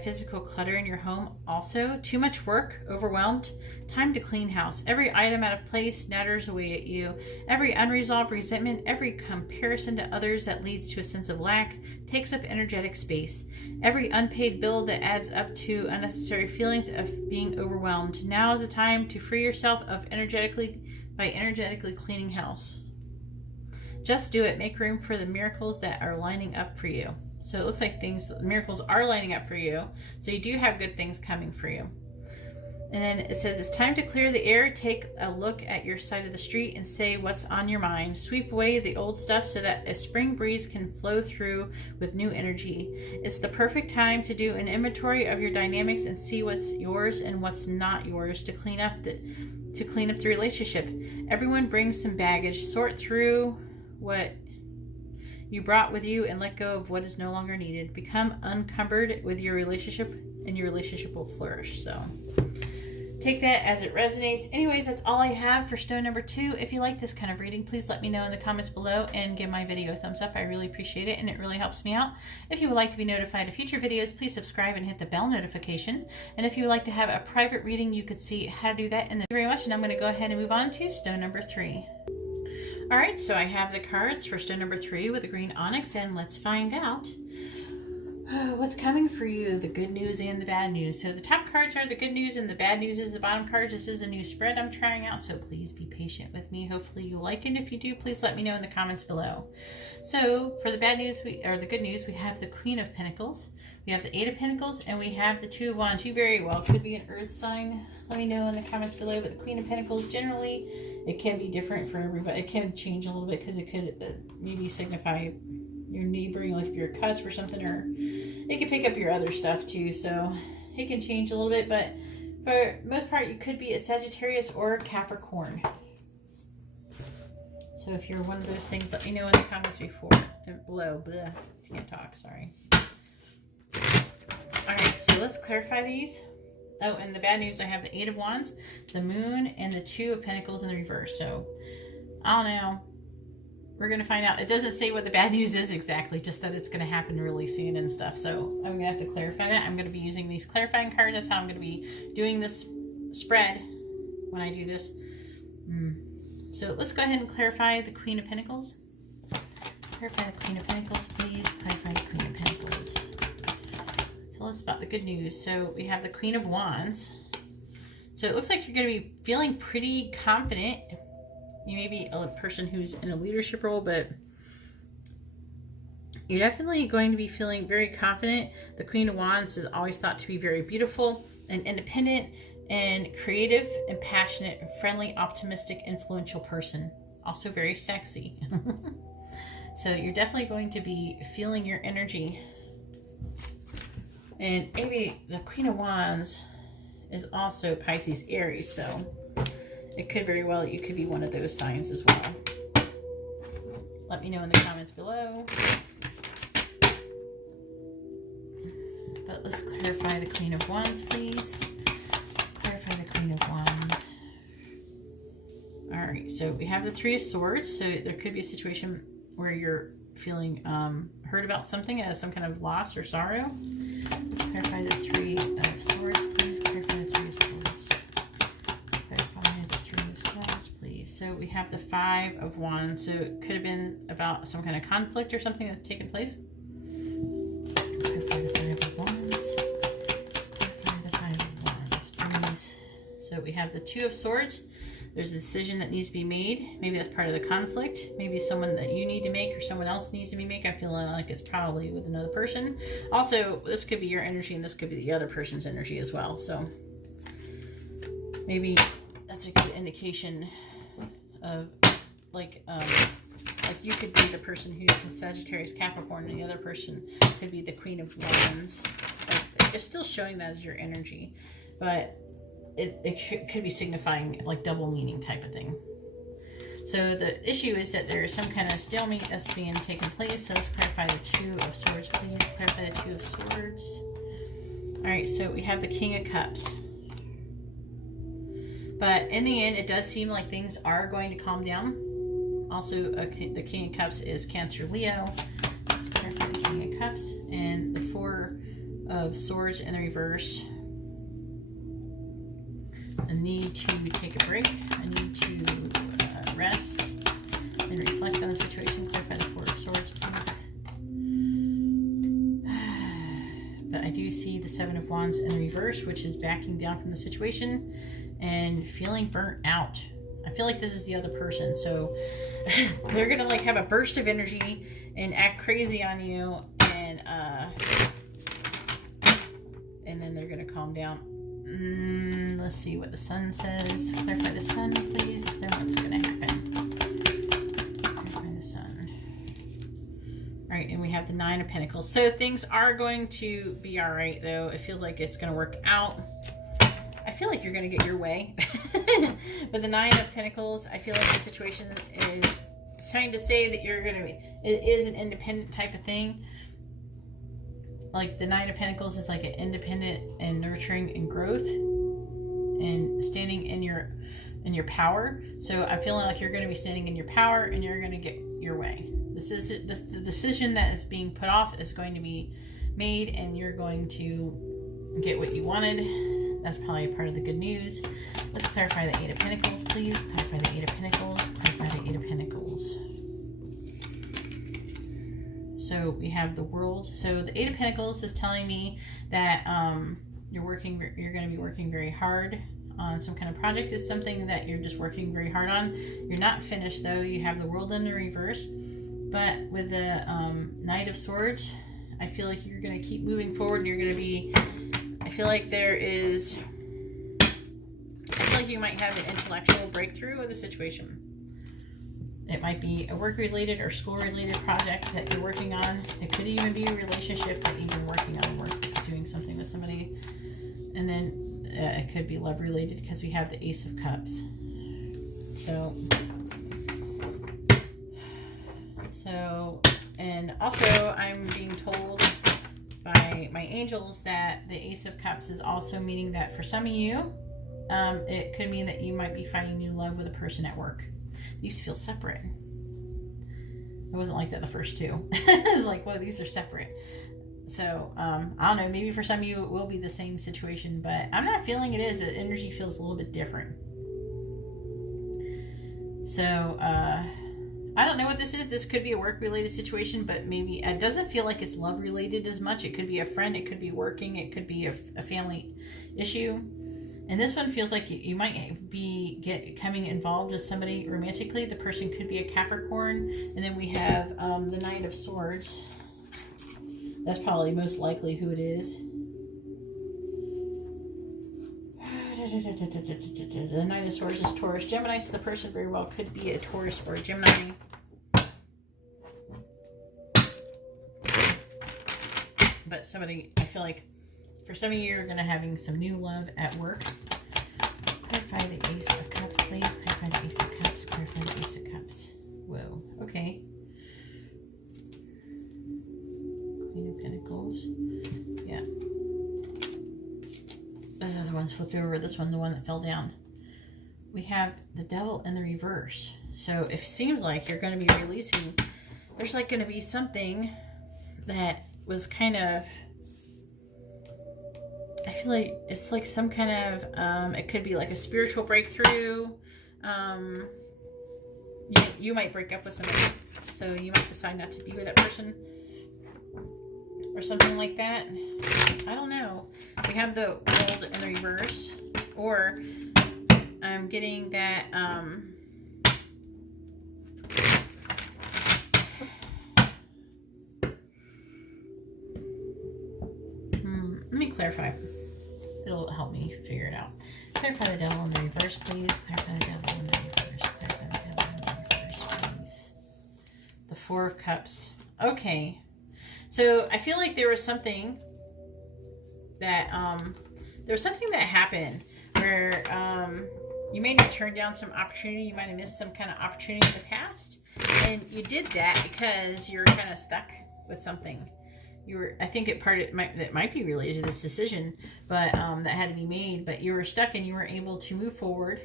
physical clutter in your home also? Too much work? Overwhelmed? Time to clean house. Every item out of place natters away at you. Every unresolved resentment, every comparison to others that leads to a sense of lack takes up energetic space. Every unpaid bill that adds up to unnecessary feelings of being overwhelmed. Now is the time to free yourself of energetically cleaning house. Just do it. Make room for the miracles that are lining up for you. So it looks like miracles are lining up for you. So you do have good things coming for you. And then it says, it's time to clear the air. Take a look at your side of the street and say what's on your mind. Sweep away the old stuff so that a spring breeze can flow through with new energy. It's the perfect time to do an inventory of your dynamics and see what's yours and what's not yours to clean up the relationship. Everyone brings some baggage. Sort through what you brought with you and let go of what is no longer needed. Become unencumbered with your relationship, and your relationship will flourish. So take that as it resonates. Anyways, that's all I have for stone number 2. If you like this kind of reading, please let me know in the comments below and give my video a thumbs up. I really appreciate it, and it really helps me out. If you would like to be notified of future videos, please subscribe and hit the bell notification. And if you would like to have a private reading, you could see how to do that. Thank you very much, and I'm going to go ahead and move on to stone number 3. All right, so I have the cards for stone number 3 with the green onyx, and let's find out what's coming for you, the good news and the bad news. So the top cards are the good news and the bad news is the bottom cards. This is a new spread I'm trying out, so please be patient with me. Hopefully you like it. If you do, please let me know in the comments below. So for the bad news, or the good news, we have the Queen of Pentacles, we have the 8 of Pentacles, and we have the 2 of Wands. You very well could be an earth sign. Let me know in the comments below. But the Queen of Pentacles, generally, it can be different for everybody. It can change a little bit because it could maybe signify your neighboring, like if you're a cusp or something, or it can pick up your other stuff too, so it can change a little bit, but for most part you could be a Sagittarius or a Capricorn. So if you're one of those things, let me know in the comments below. Can't talk, sorry. Alright, so let's clarify these. Oh, and the bad news, I have the 8 of Wands, the Moon, and the 2 of Pentacles in the reverse. So I don't know. We're going to find out. It doesn't say what the bad news is exactly, just that it's going to happen really soon and stuff. So I'm going to have to clarify that. I'm going to be using these clarifying cards. That's how I'm going to be doing this spread when I do this. So let's go ahead and clarify the Queen of Pentacles. Clarify the Queen of Pentacles, please. Clarify the Queen of Pentacles. Tell us about the good news. So we have the Queen of Wands. So it looks like you're going to be feeling pretty confident. You may be a person who's in a leadership role, but you're definitely going to be feeling very confident. The Queen of Wands is always thought to be very beautiful and independent and creative and passionate, and friendly, optimistic, influential person. Also very sexy. So you're definitely going to be feeling your energy. And maybe the Queen of Wands is also Pisces, Aries, so it could very well, you could be one of those signs as well. Let me know in the comments below. But let's clarify the Queen of Wands, please. Clarify the Queen of Wands. Alright, so we have the 3 of Swords. So there could be a situation where you're feeling hurt about something as some kind of loss or sorrow. Let's clarify the 3 of Swords, please. Clarify the 3 of Swords. So we have the 5 of Wands. So it could have been about some kind of conflict or something that's taken place. Clarify the 5 of Wands. Clarify the 5 of Wands, please. So we have the 2 of Swords. There's a decision that needs to be made. Maybe that's part of the conflict. Maybe someone that you need to make or someone else needs to be made. I feel like it's probably with another person. Also, this could be your energy and this could be the other person's energy as well. So maybe that's a good indication of like you could be the person who's a Sagittarius, Capricorn, and the other person could be the Queen of Wands. It's still showing that as your energy, but it could be signifying like double meaning type of thing. So the issue is that there is some kind of stalemate that's being taken place. So let's clarify the 2 of Swords, please. Clarify the 2 of Swords. All right, so we have the King of Cups. But in the end, it does seem like things are going to calm down. Also, the King of Cups is Cancer, Leo. Let's clarify the King of Cups. And the 4 of Swords in the reverse. A need to take a break. A need to rest and reflect on the situation. Clarify the 4 of Swords, please. But I do see the 7 of Wands in the reverse, which is backing down from the situation and feeling burnt out. I feel like this is the other person. So they're going to like have a burst of energy and act crazy on you. And then they're going to calm down. Let's see what the Sun says. Clarify the Sun, please. Then what's going to happen? Clarify the Sun. All right, and we have the 9 of Pentacles. So things are going to be all right, though. It feels like it's going to work out. I feel like you're going to get your way. But the 9 of Pentacles, I feel like the situation is trying to say that you're going to be, it is an independent type of thing. Like the 9 of Pentacles is like an independent and nurturing and growth. and standing in your power. So I'm feeling like you're going to be standing in your power and you're going to get your way. The decision that is being put off is going to be made, and you're going to get what you wanted. That's probably part of the good news. Let's clarify the Eight of Pentacles, please. Clarify the Eight of Pentacles. Clarify the Eight of Pentacles. So we have the World. So the Eight of Pentacles is telling me that you're going to be working very hard on some kind of project. Is something that you're just working very hard on. You're not finished though. You have the World in the reverse, but with the Knight of Swords, I feel like you're going to keep moving forward. And you're going to be, I feel like you might have an intellectual breakthrough with a situation. It might be a work-related or school-related project that you're working on. It could even be a relationship that you've been working on, doing something with somebody. And then it could be love-related because we have the Ace of Cups. And also I'm being told by my angels that the Ace of Cups is also meaning that for some of you, it could mean that you might be finding new love with a person at work. These feel separate. It wasn't like that the first two. It was like, whoa, these are separate. So, I don't know, maybe for some of you it will be the same situation, but I'm not feeling it is. The energy feels a little bit different. So, I don't know what this is. This could be a work-related situation, but maybe it doesn't feel like it's love-related as much. It could be a friend. It could be working. It could be a family issue. And this one feels like you might be coming involved with somebody romantically. The person could be a Capricorn. And then we have the Knight of Swords. That's probably most likely who it is. The Knight of Swords is Taurus. Gemini, so the person very well could be a Taurus or a Gemini. But somebody, I feel like for some of you, you're going to having some new love at work. Clarify the Ace of Cups, please. Clarify the Ace of Cups. Clarify the Ace of Cups. Whoa. Okay. Queen of Pentacles. Yeah. Those other ones flipped over. This one, the one that fell down. We have the Devil in the reverse. So it seems like you're going to be releasing. There's like going to be something that was kind of, I feel like it's like some kind of, it could be like a spiritual breakthrough. You might break up with somebody. So you might decide not to be with that person. Or something like that. I don't know. We have the World in the reverse. Or I'm getting that, let me clarify. It'll help me figure it out. Clarify the Devil in the reverse, please. Clarify the Devil in the reverse. Clarify the Devil in the reverse, please. The Four of Cups. Okay. So I feel like there was something that happened where you may have turned down some opportunity. You might have missed some kind of opportunity in the past, and you did that because you're kind of stuck with something. I think that might be related to this decision, but that had to be made. But you were stuck and you weren't able to move forward,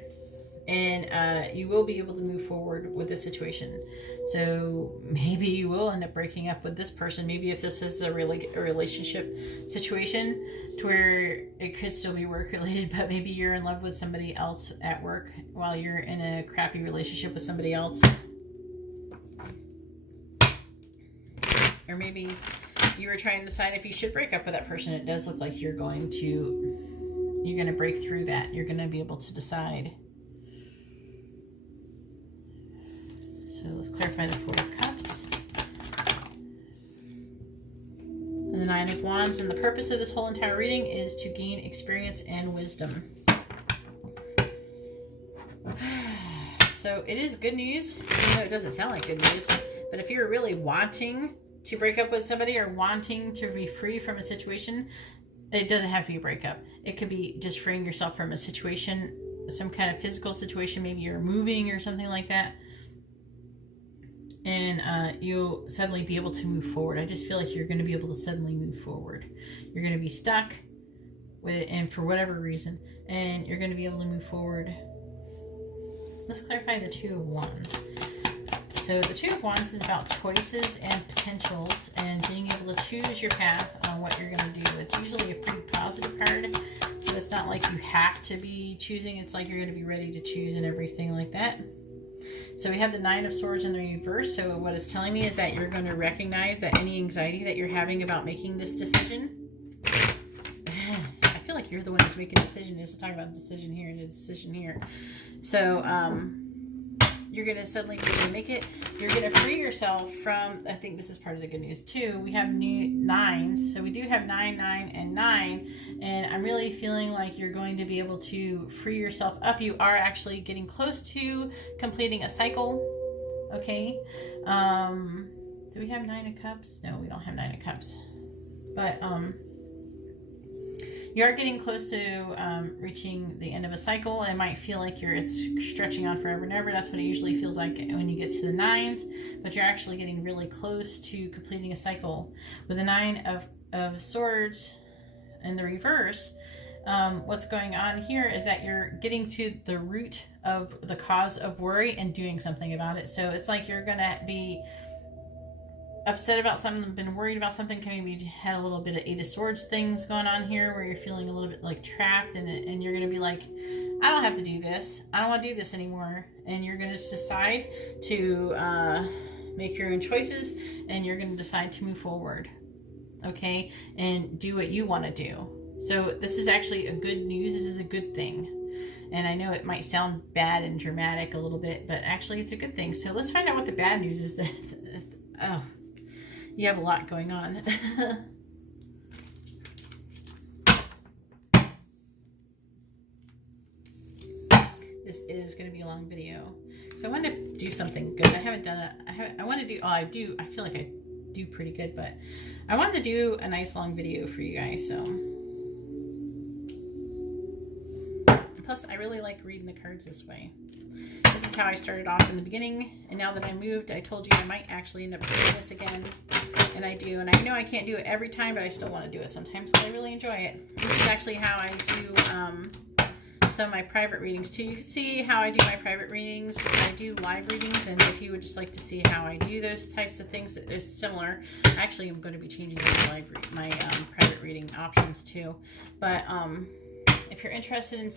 and you will be able to move forward with this situation. So maybe you will end up breaking up with this person. Maybe if this is a relationship situation to where it could still be work related, but maybe you're in love with somebody else at work while you're in a crappy relationship with somebody else. Or maybe you were trying to decide if you should break up with that person. It does look like you're going to break through that. You're going to be able to decide. So let's clarify the Four of Cups. And the Nine of Wands. And the purpose of this whole entire reading is to gain experience and wisdom. So it is good news, even though it doesn't sound like good news. But if you're really wanting to break up with somebody or wanting to be free from a situation, it doesn't have to be a breakup. It could be just freeing yourself from a situation, some kind of physical situation. Maybe you're moving or something like that. And you'll suddenly be able to move forward. I just feel like you're going to be able to suddenly move forward. You're going to be stuck and for whatever reason, and you're going to be able to move forward. Let's clarify the Two of Wands. So the Two of Wands is about choices and potentials and being able to choose your path on what you're going to do. It's usually a pretty positive card, so it's not like you have to be choosing. It's like you're going to be ready to choose and everything like that. So we have the Nine of Swords in the reverse. So what it's telling me is that you're going to recognize that any anxiety that you're having about making this decision, I feel like you're the one who's making a decision. It's talking about a decision here and a decision here. So you're going to suddenly be able to make it. You're going to free yourself from, I think this is part of the good news too. We have new nines. So we do have 9, 9, and 9. And I'm really feeling like you're going to be able to free yourself up. You are actually getting close to completing a cycle. Okay. Do we have 9 of Cups? No, we don't have 9 of Cups. But you are getting close to reaching the end of a cycle. It might feel like it's stretching on forever and ever. That's what it usually feels like when you get to the nines, but you're actually getting really close to completing a cycle. With the Nine of Swords in the reverse, what's going on here is that you're getting to the root of the cause of worry and doing something about it. So it's like you're going to be upset about something, been worried about something, maybe had a little bit of Eight of Swords things going on here where you're feeling a little bit like trapped, and you're going to be like, I don't have to do this. I don't want to do this anymore. And you're going to decide to make your own choices, and you're going to decide to move forward. Okay? And do what you want to do. So this is actually a good news. This is a good thing. And I know it might sound bad and dramatic a little bit, but actually it's a good thing. So let's find out what the bad news is. Oh, you have a lot going on. This is going to be a long video. So I want to do something good. I haven't done it. I want to do, I feel like I do pretty good, but I wanted to do a nice long video for you guys. So plus I really like reading the cards this way. This is how I started off in the beginning, and now that I moved, I told you I might actually end up doing this again, and I do. And I know I can't do it every time, but I still want to do it sometimes because I really enjoy it. This is actually how I do some of my private readings too. You can see how I do my private readings. I do live readings, and if you would just like to see how I do those types of things, it's similar. Actually, I'm going to be changing my private reading options too. But if you're interested in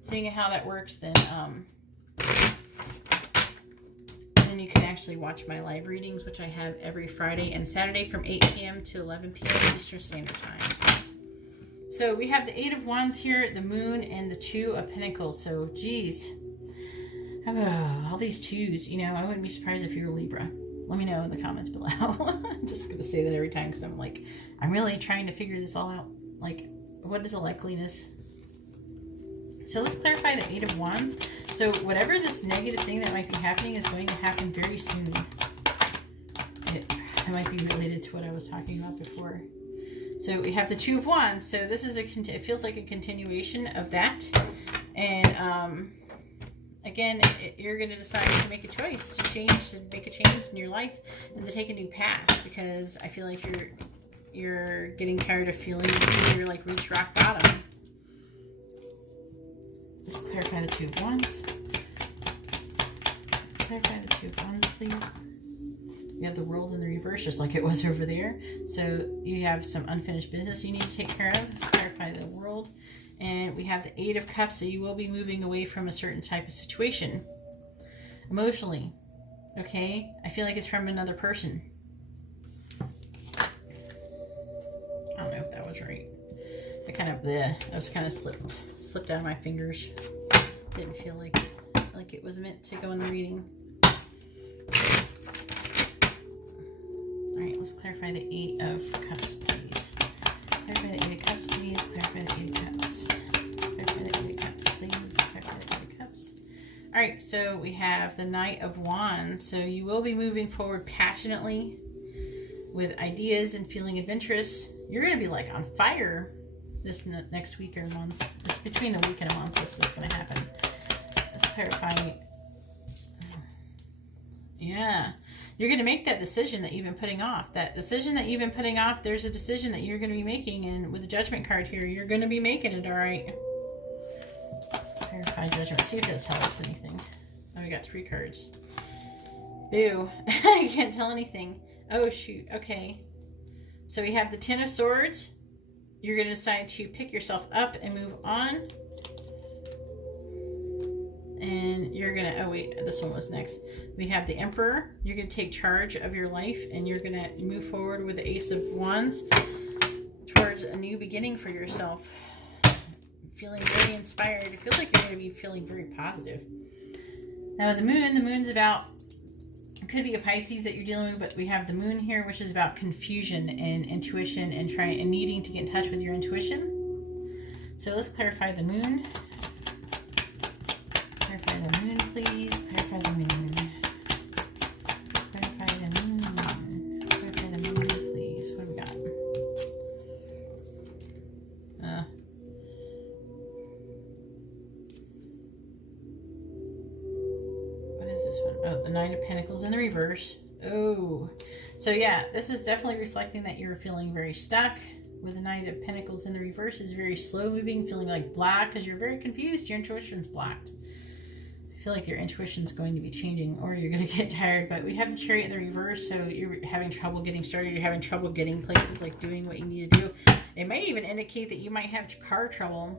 seeing how that works, then you can actually watch my live readings, which I have every Friday and Saturday from 8 p.m. to 11 p.m. Eastern Standard Time. So we have the Eight of Wands here, the Moon, and the Two of Pentacles. So, geez, all these twos. You know, I wouldn't be surprised if you're a Libra. Let me know in the comments below. I'm just going to say that every time because I'm really trying to figure this all out. Like, what is the likeliness? So let's clarify the Eight of Wands. So whatever this negative thing that might be happening is going to happen very soon. It might be related to what I was talking about before. So we have the Two of Wands. So this is it feels like a continuation of that. And again, you're going to decide to make a choice, to make a change in your life, and to take a new path, because I feel like you're getting tired of feeling you're like reached rock bottom. Let's clarify the Two of Wands. Clarify the Two of Wands, please. We have the World in the reverse, just like it was over there. So you have some unfinished business you need to take care of. Let's clarify the World. And we have the Eight of Cups, so you will be moving away from a certain type of situation. Emotionally, okay? I feel like it's from another person. I don't know if that was right. That was kind of slipped out of my fingers. Didn't feel like it was meant to go in the reading. Alright, let's clarify the Eight of Cups, please. Clarify the Eight of Cups, please. Clarify the Eight of Cups. Clarify the Eight of Cups, please. Clarify the Eight of Cups. Alright, so we have the Knight of Wands. So you will be moving forward passionately with ideas and feeling adventurous. You're going to be like on fire this next week or month. It's between a week and a month this is going to happen. Let's clarify. Yeah. you're going to make that decision that you've been putting off. That decision that you've been putting off, there's a decision that you're going to be making. And with the Judgment card here, you're going to be making it, all right? Let's clarify Judgment. See if this tells us anything. Oh, we got 3 cards. Boo. I can't tell anything. Oh, shoot. Okay. So we have the 10 of Swords. You're going to decide to pick yourself up and move on. And you're going to, oh wait, this one was next. We have the Emperor. You're going to take charge of your life and you're going to move forward with the Ace of Wands towards a new beginning for yourself. Feeling very inspired. It feels like you're going to be feeling very positive. Now the moon's about, it could be a Pisces that you're dealing with, but we have the moon here, which is about confusion and intuition and trying and needing to get in touch with your intuition. So let's clarify the moon. Clarify the moon, please. Clarify the moon. Clarify the moon. Clarify the moon, please. What do we got? What is this one? Oh, the Nine of Pentacles in the reverse. Oh. So yeah, this is definitely reflecting that you're feeling very stuck. With the Knight of Pentacles in the reverse is very slow moving, feeling like black because you're very confused. Your intuition's blocked. I feel like your intuition's going to be changing or you're going to get tired. But we have the Chariot in the reverse, so you're having trouble getting started. You're having trouble getting places, like doing what you need to do. It may even indicate that you might have car trouble.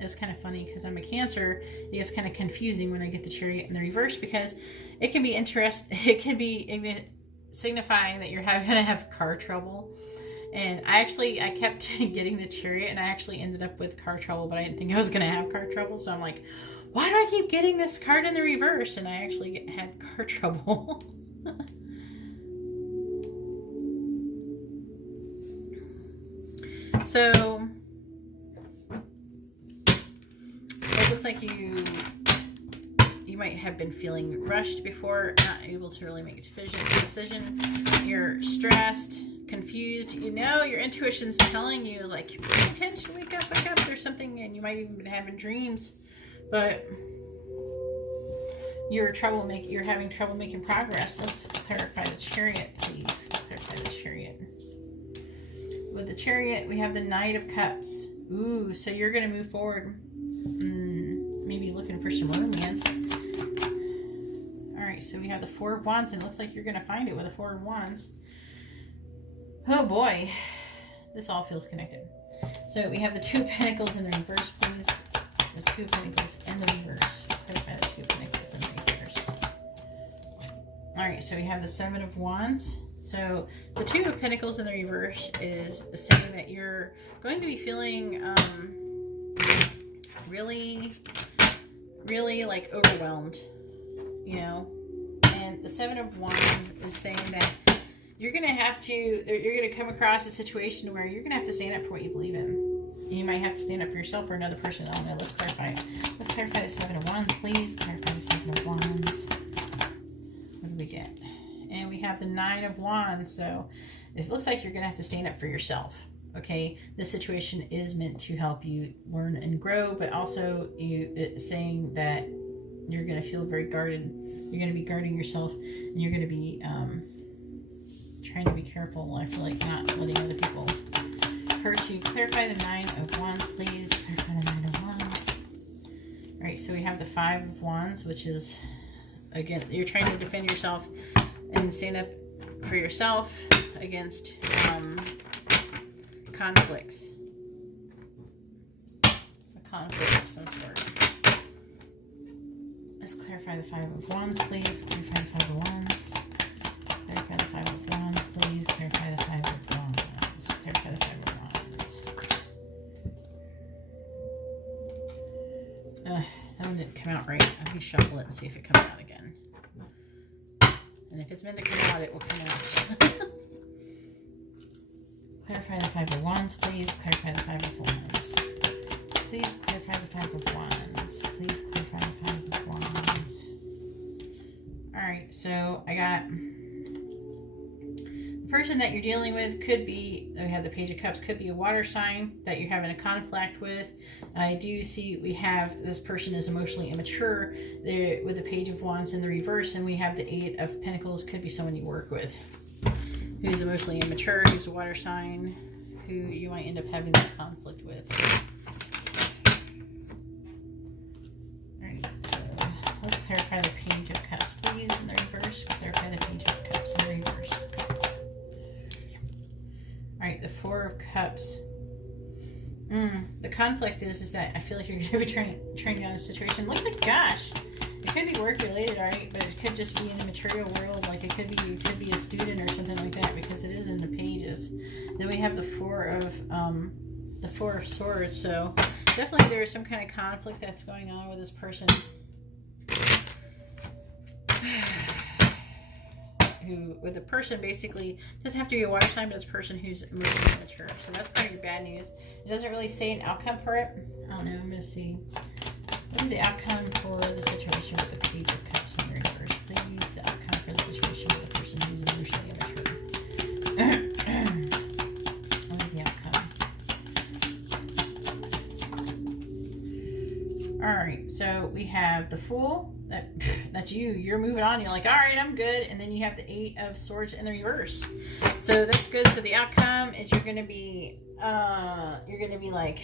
It was kind of funny because I'm a Cancer. It gets kind of confusing when I get the Chariot in the reverse because it can be it can be signifying that you're going to have car trouble. And I kept getting the Chariot and I actually ended up with car trouble, but I didn't think I was going to have car trouble. So I'm like, why do I keep getting this card in the reverse? And I actually had car trouble. So it looks like you might have been feeling rushed before, not able to really make a decision. You're stressed, confused. You know, your intuition's telling you, like, pay attention, wake up, there's something, and you might even been having dreams. But you're having trouble making progress. Let's clarify the Chariot, please. Clarify the Chariot. With the Chariot, we have the Knight of Cups. Ooh, so you're going to move forward. Maybe looking for some romance. All right, so we have the Four of Wands, and it looks like you're going to find it with the Four of Wands. Oh boy, this all feels connected. So we have the Two of Pentacles in the reverse, please. The Two of Pentacles in the reverse. Clarify the Two of Pentacles in the reverse. All right, so we have the Seven of Wands. So the Two of Pentacles in the reverse is saying that you're going to be feeling really, really like overwhelmed, you know. And the Seven of Wands is saying that you're going to come across a situation where you're going to have to stand up for what you believe in. You might have to stand up for yourself or another person. Oh, no, let's clarify it. Let's clarify the Seven of Wands, please. Clarify the Seven of Wands. What do we get? And we have the Nine of Wands. So it looks like you're going to have to stand up for yourself. Okay, this situation is meant to help you learn and grow, but also it's saying that you're going to feel very guarded. You're going to be guarding yourself, and you're going to be trying to be careful. I feel like not letting other people hurt you. Clarify the Nine of Wands, please. Clarify the Nine of Wands. All right, so we have the Five of Wands, which is, again, you're trying to defend yourself and stand up for yourself against conflicts. A conflict of some sort. Let's clarify the Five of Wands, please. Clarify the Five of Wands. Clarify the Five of Wands, please. Clarify the Five of Wands. Clarify the Five of Wands. That one didn't come out right. I'll reshuffle it and see if it comes out again. And if it's meant to come out, it will come out. Clarify the Five of Wands, please. Clarify the Five of Wands. Please clarify the Five of Wands. Please clarify the Five of Wands. Alright, so I got person that you're dealing with could be, we have the Page of Cups, could be a water sign that you're having a conflict with. I do see we have this person is emotionally immature there with the Page of Wands in the reverse, and we have the Eight of Pentacles. Could be someone you work with who's emotionally immature, who's a water sign, who you might end up having this conflict with. Alright, so let's clarify the Page of Cups, please, in the reverse. Clarify the Page of Cups in the reverse. Alright, the Four of Cups. The conflict is that I feel like you're going to be trying down a situation. Look at gosh. It could be work related, alright, but it could just be in the material world. Like it could be, you could be a student or something like that, because it is in the pages. Then we have the Four of Swords. So definitely there is some kind of conflict that's going on with this person. Who, with a person basically, doesn't have to be a water sign, but it's a person who's emotionally mature. So that's part of your bad news. It doesn't really say an outcome for it. I don't know, I'm going to see. What is the outcome for the situation with the Page of Cups in the reverse? Please, the outcome for the situation with the person who's emotionally immature. What is the outcome? Alright, so we have the Fool. That's you. You're moving on. You're like, all right, I'm good. And then you have the Eight of Swords in the reverse. So that's good. So the outcome is you're going to be like,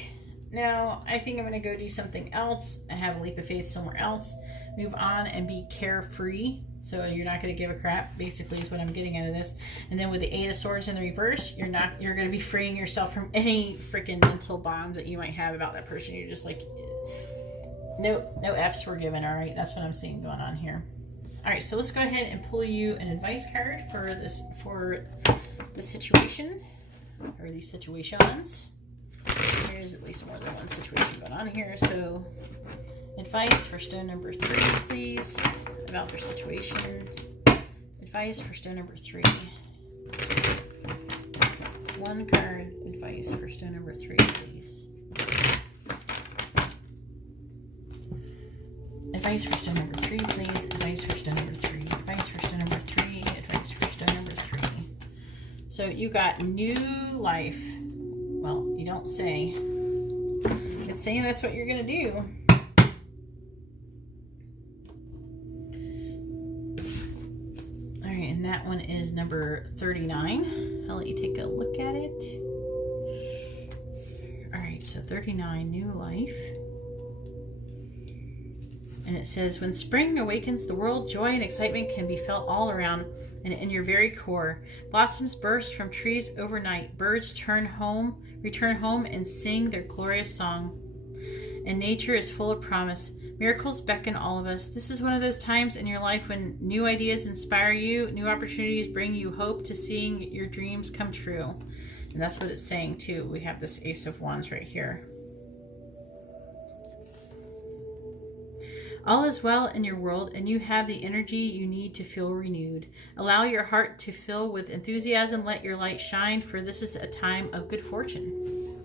no, I think I'm going to go do something else. I have a leap of faith somewhere else. Move on and be carefree. So you're not going to give a crap, basically, is what I'm getting out of this. And then with the Eight of Swords in the reverse, you're going to be freeing yourself from any freaking mental bonds that you might have about that person. You're just like, no F's were given. All right, that's what I'm seeing going on here. All right, so let's go ahead and pull you an advice card for the situation, or these situations. There's at least more than one situation going on here. So advice for stone number 3, please, about their situations. Advice for stone number 3. One card advice for stone number 3, please. Advice for stone number 3, please. Advice for stone number 3. Advice for stone number 3. Advice for stone number 3. So you got new life. Well, you don't say. It's saying that's what you're going to do. Alright, and that one is number 39. I'll let you take a look at it. Alright, so 39, new life. And it says, when spring awakens the world, joy and excitement can be felt all around and in your very core. Blossoms burst from trees overnight. Birds return home and sing their glorious song. And nature is full of promise. Miracles beckon all of us. This is one of those times in your life when new ideas inspire you, new opportunities bring you hope to seeing your dreams come true. And that's what it's saying too. We have this Ace of Wands right here. All is well in your world, and you have the energy you need to feel renewed. Allow your heart to fill with enthusiasm. Let your light shine, for this is a time of good fortune.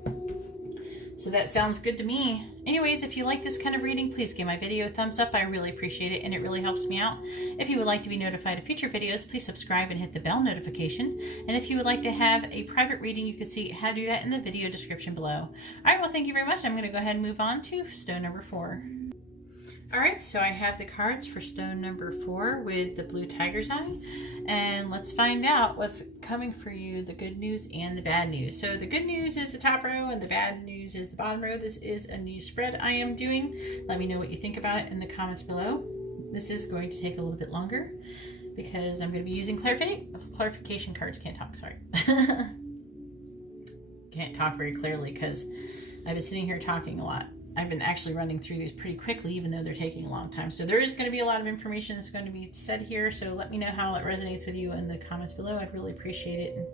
So that sounds good to me. Anyways, if you like this kind of reading, please give my video a thumbs up. I really appreciate it, and it really helps me out. If you would like to be notified of future videos, please subscribe and hit the bell notification. And if you would like to have a private reading, you can see how to do that in the video description below. All right, well, thank you very much. I'm going to go ahead and move on to stone number 4. Alright, so I have the cards for stone number 4 with the blue tiger's eye. And let's find out what's coming for you, the good news and the bad news. So the good news is the top row and the bad news is the bottom row. This is a new spread I am doing. Let me know what you think about it in the comments below. This is going to take a little bit longer because I'm going to be using clarification cards. Can't talk, sorry. Can't talk very clearly because I've been sitting here talking a lot. I've been actually running through these pretty quickly, even though they're taking a long time. So there is going to be a lot of information that's going to be said here. So let me know how it resonates with you in the comments below. I'd really appreciate it.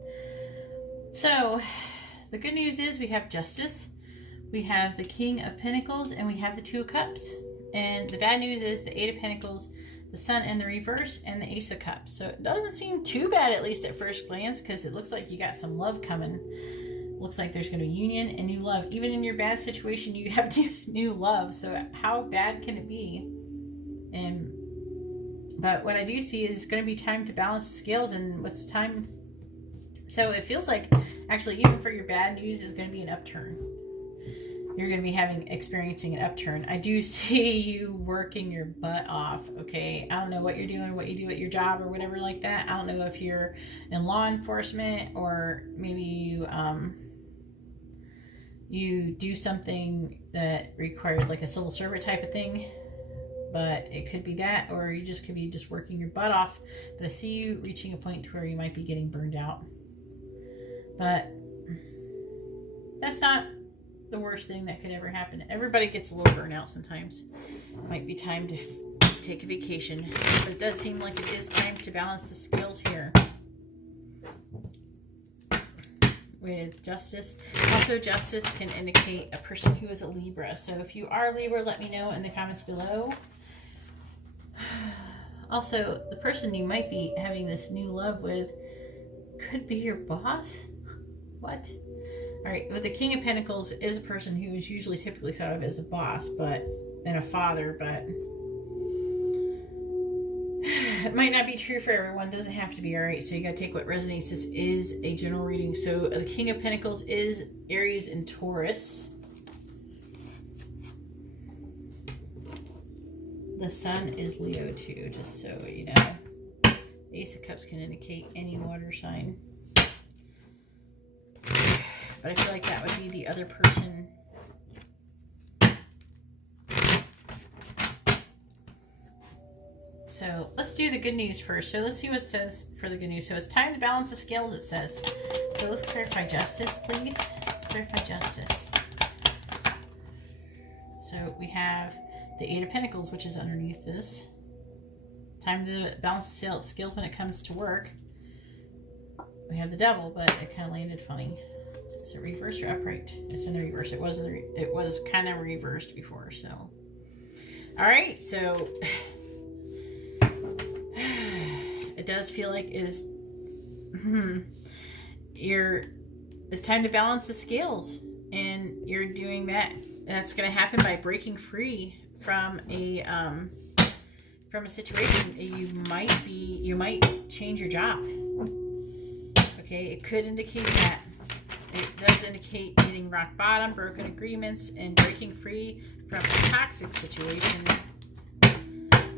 So the good news is we have Justice, we have the King of Pentacles, and we have the Two of Cups. And the bad news is the Eight of Pentacles, the Sun in the reverse, and the Ace of Cups. So it doesn't seem too bad, at least at first glance, because it looks like you got some love coming. Looks like there's going to be union and new love. Even in your bad situation, you have new love. So how bad can it be? But what I do see is it's going to be time to balance the scales. And what's time So it feels like, actually, even for your bad news, is going to be an upturn. You're going to be experiencing an upturn. I do see you working your butt off, okay? I don't know what you're doing, what you do at your job or whatever like that. I don't know if you're in law enforcement, or maybe you do something that requires like a civil servant type of thing. But it could be that, or you just could be just working your butt off. But I see you reaching a point to where you might be getting burned out. But that's not the worst thing that could ever happen. Everybody gets a little burnout sometimes. It might be time to take a vacation. But it does seem like it is time to balance the scales here. With justice. Also, justice can indicate a person who is a Libra. So if you are a Libra, let me know in the comments below. Also, the person you might be having this new love with could be your boss. What? All right, with the King of Pentacles is a person who is usually typically thought of as a boss, and a father, but it might not be true for everyone. It doesn't have to be, all right? So you got to take what resonates. This is a general reading. So the King of Pentacles is Aries and Taurus. The Sun is Leo too, just so you know. The Ace of Cups can indicate any water sign. But I feel like that would be the other person. So let's do the good news first. So let's see what it says for the good news. So it's time to balance the scales, it says. So let's clarify justice, please. Clarify justice. So we have the Eight of Pentacles, which is underneath this. Time to balance the scales when it comes to work. We have the Devil, but it kind of landed funny. Is it reversed or upright? It's in the reverse. It was kind of reversed before, so. All right, so it does feel like it's time to balance the scales, and you're doing that. That's going to happen by breaking free from a situation. You might change your job. Okay, it could indicate that. It does indicate hitting rock bottom, broken agreements, and breaking free from a toxic situation.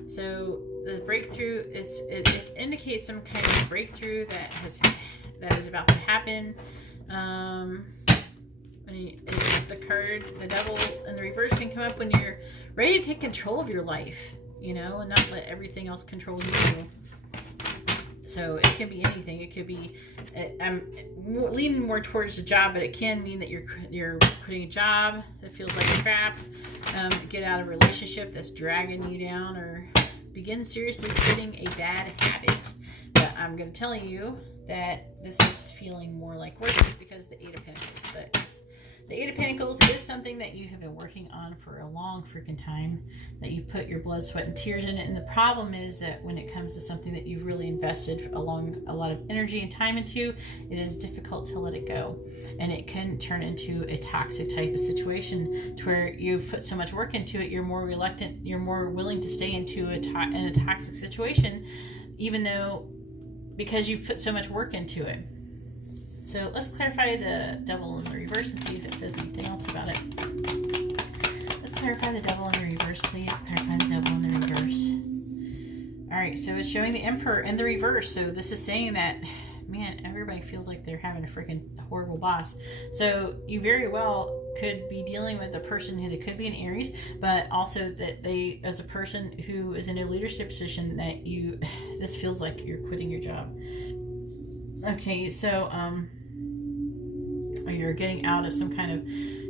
So the breakthrough it indicates some kind of breakthrough that is about to happen. The card, the Devil in the reverse, can come up when you're ready to take control of your life, you know, and not let everything else control you. So it can be anything. It could be, I'm leaning more towards the job, but it can mean that you're quitting a job that feels like crap, get out of a relationship that's dragging you down, or begin seriously quitting a bad habit. But I'm going to tell you that this is feeling more like work because the Eight of Pentacles. But the Eight of Pentacles is something that you have been working on for a long freaking time, that you put your blood, sweat, and tears in it. And the problem is that when it comes to something that you've really invested a lot of energy and time into, it is difficult to let it go. And it can turn into a toxic type of situation to where you've put so much work into it, you're more reluctant, you're more willing to stay into in a toxic situation, even though, because you've put so much work into it. So let's clarify the Devil in the reverse and see if it says anything else about it. Let's clarify the Devil in the reverse, please. Clarify the Devil in the reverse. All right, so it's showing the Emperor in the reverse. So this is saying that, man, everybody feels like they're having a freaking horrible boss. So you very well could be dealing with a person who, could be an Aries, but also that they, as a person who is in a leadership position, that this feels like you're quitting your job. Okay, so you're getting out of some kind of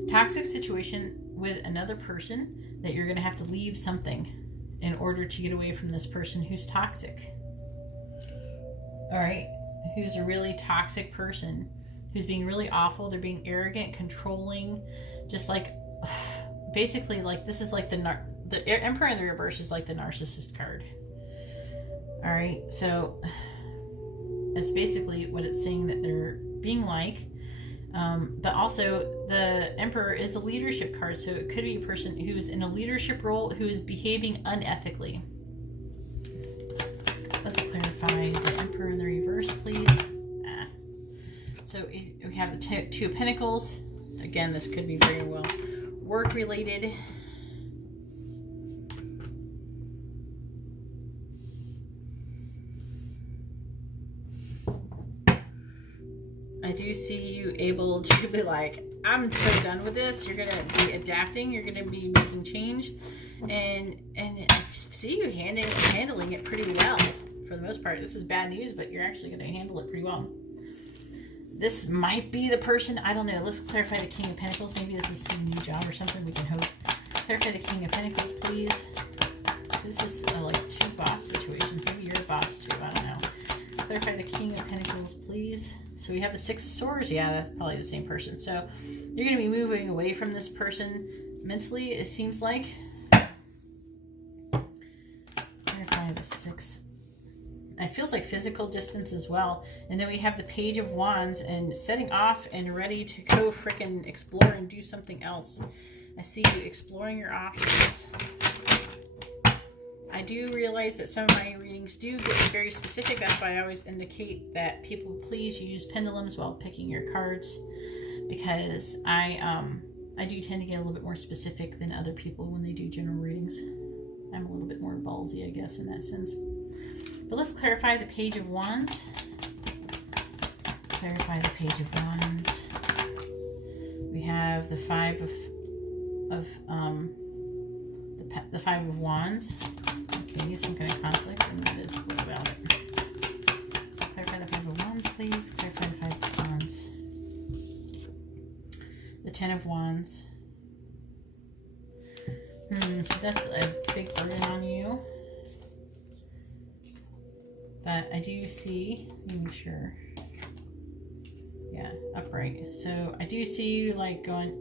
toxic situation with another person, that you're going to have to leave something in order to get away from this person who's toxic. All right, who's a really toxic person, who's being really awful. They're being arrogant, controlling, just like, basically, like, this is like the Emperor in the reverse is like the narcissist card. All right, so it's basically what it's saying that they're being like. But also the Emperor is a leadership card, so it could be a person who's in a leadership role who is behaving unethically. Let's clarify the Emperor in the reverse, please. So we have the Two of Pentacles. Again, this could be very well work related. I do see you able to be like, I'm so done with this. You're gonna be adapting. You're gonna be making change, and I see you handling it pretty well for the most part. This is bad news, but you're actually gonna handle it pretty well. This might be the person. I don't know. Let's clarify the King of Pentacles. Maybe this is a new job or something. We can hope. Clarify the King of Pentacles, please. This is like two boss situations. Maybe you're a boss too. I don't know. Clarify the King of Pentacles, please. So we have the Six of Swords. Yeah, that's probably the same person. So you're going to be moving away from this person mentally, it seems like. Clarify the Six. It feels like physical distance as well. And then we have the Page of Wands and setting off and ready to go frickin' explore and do something else. I see you exploring your options. I do realize that some of my readings do get very specific. That's why I always indicate that people please use pendulums while picking your cards, because I do tend to get a little bit more specific than other people when they do general readings. I'm a little bit more ballsy, I guess, in that sense. But let's clarify the Page of Wands. Clarify the Page of Wands. We have the Five of Wands. Okay, some kind of conflict, and that is what about it. Clarify the Five of Wands, please. Clarify the Five of Wands. The Ten of Wands. So that's a big burden on you. But I do see, let me make sure. Yeah, upright. So I do see you like going,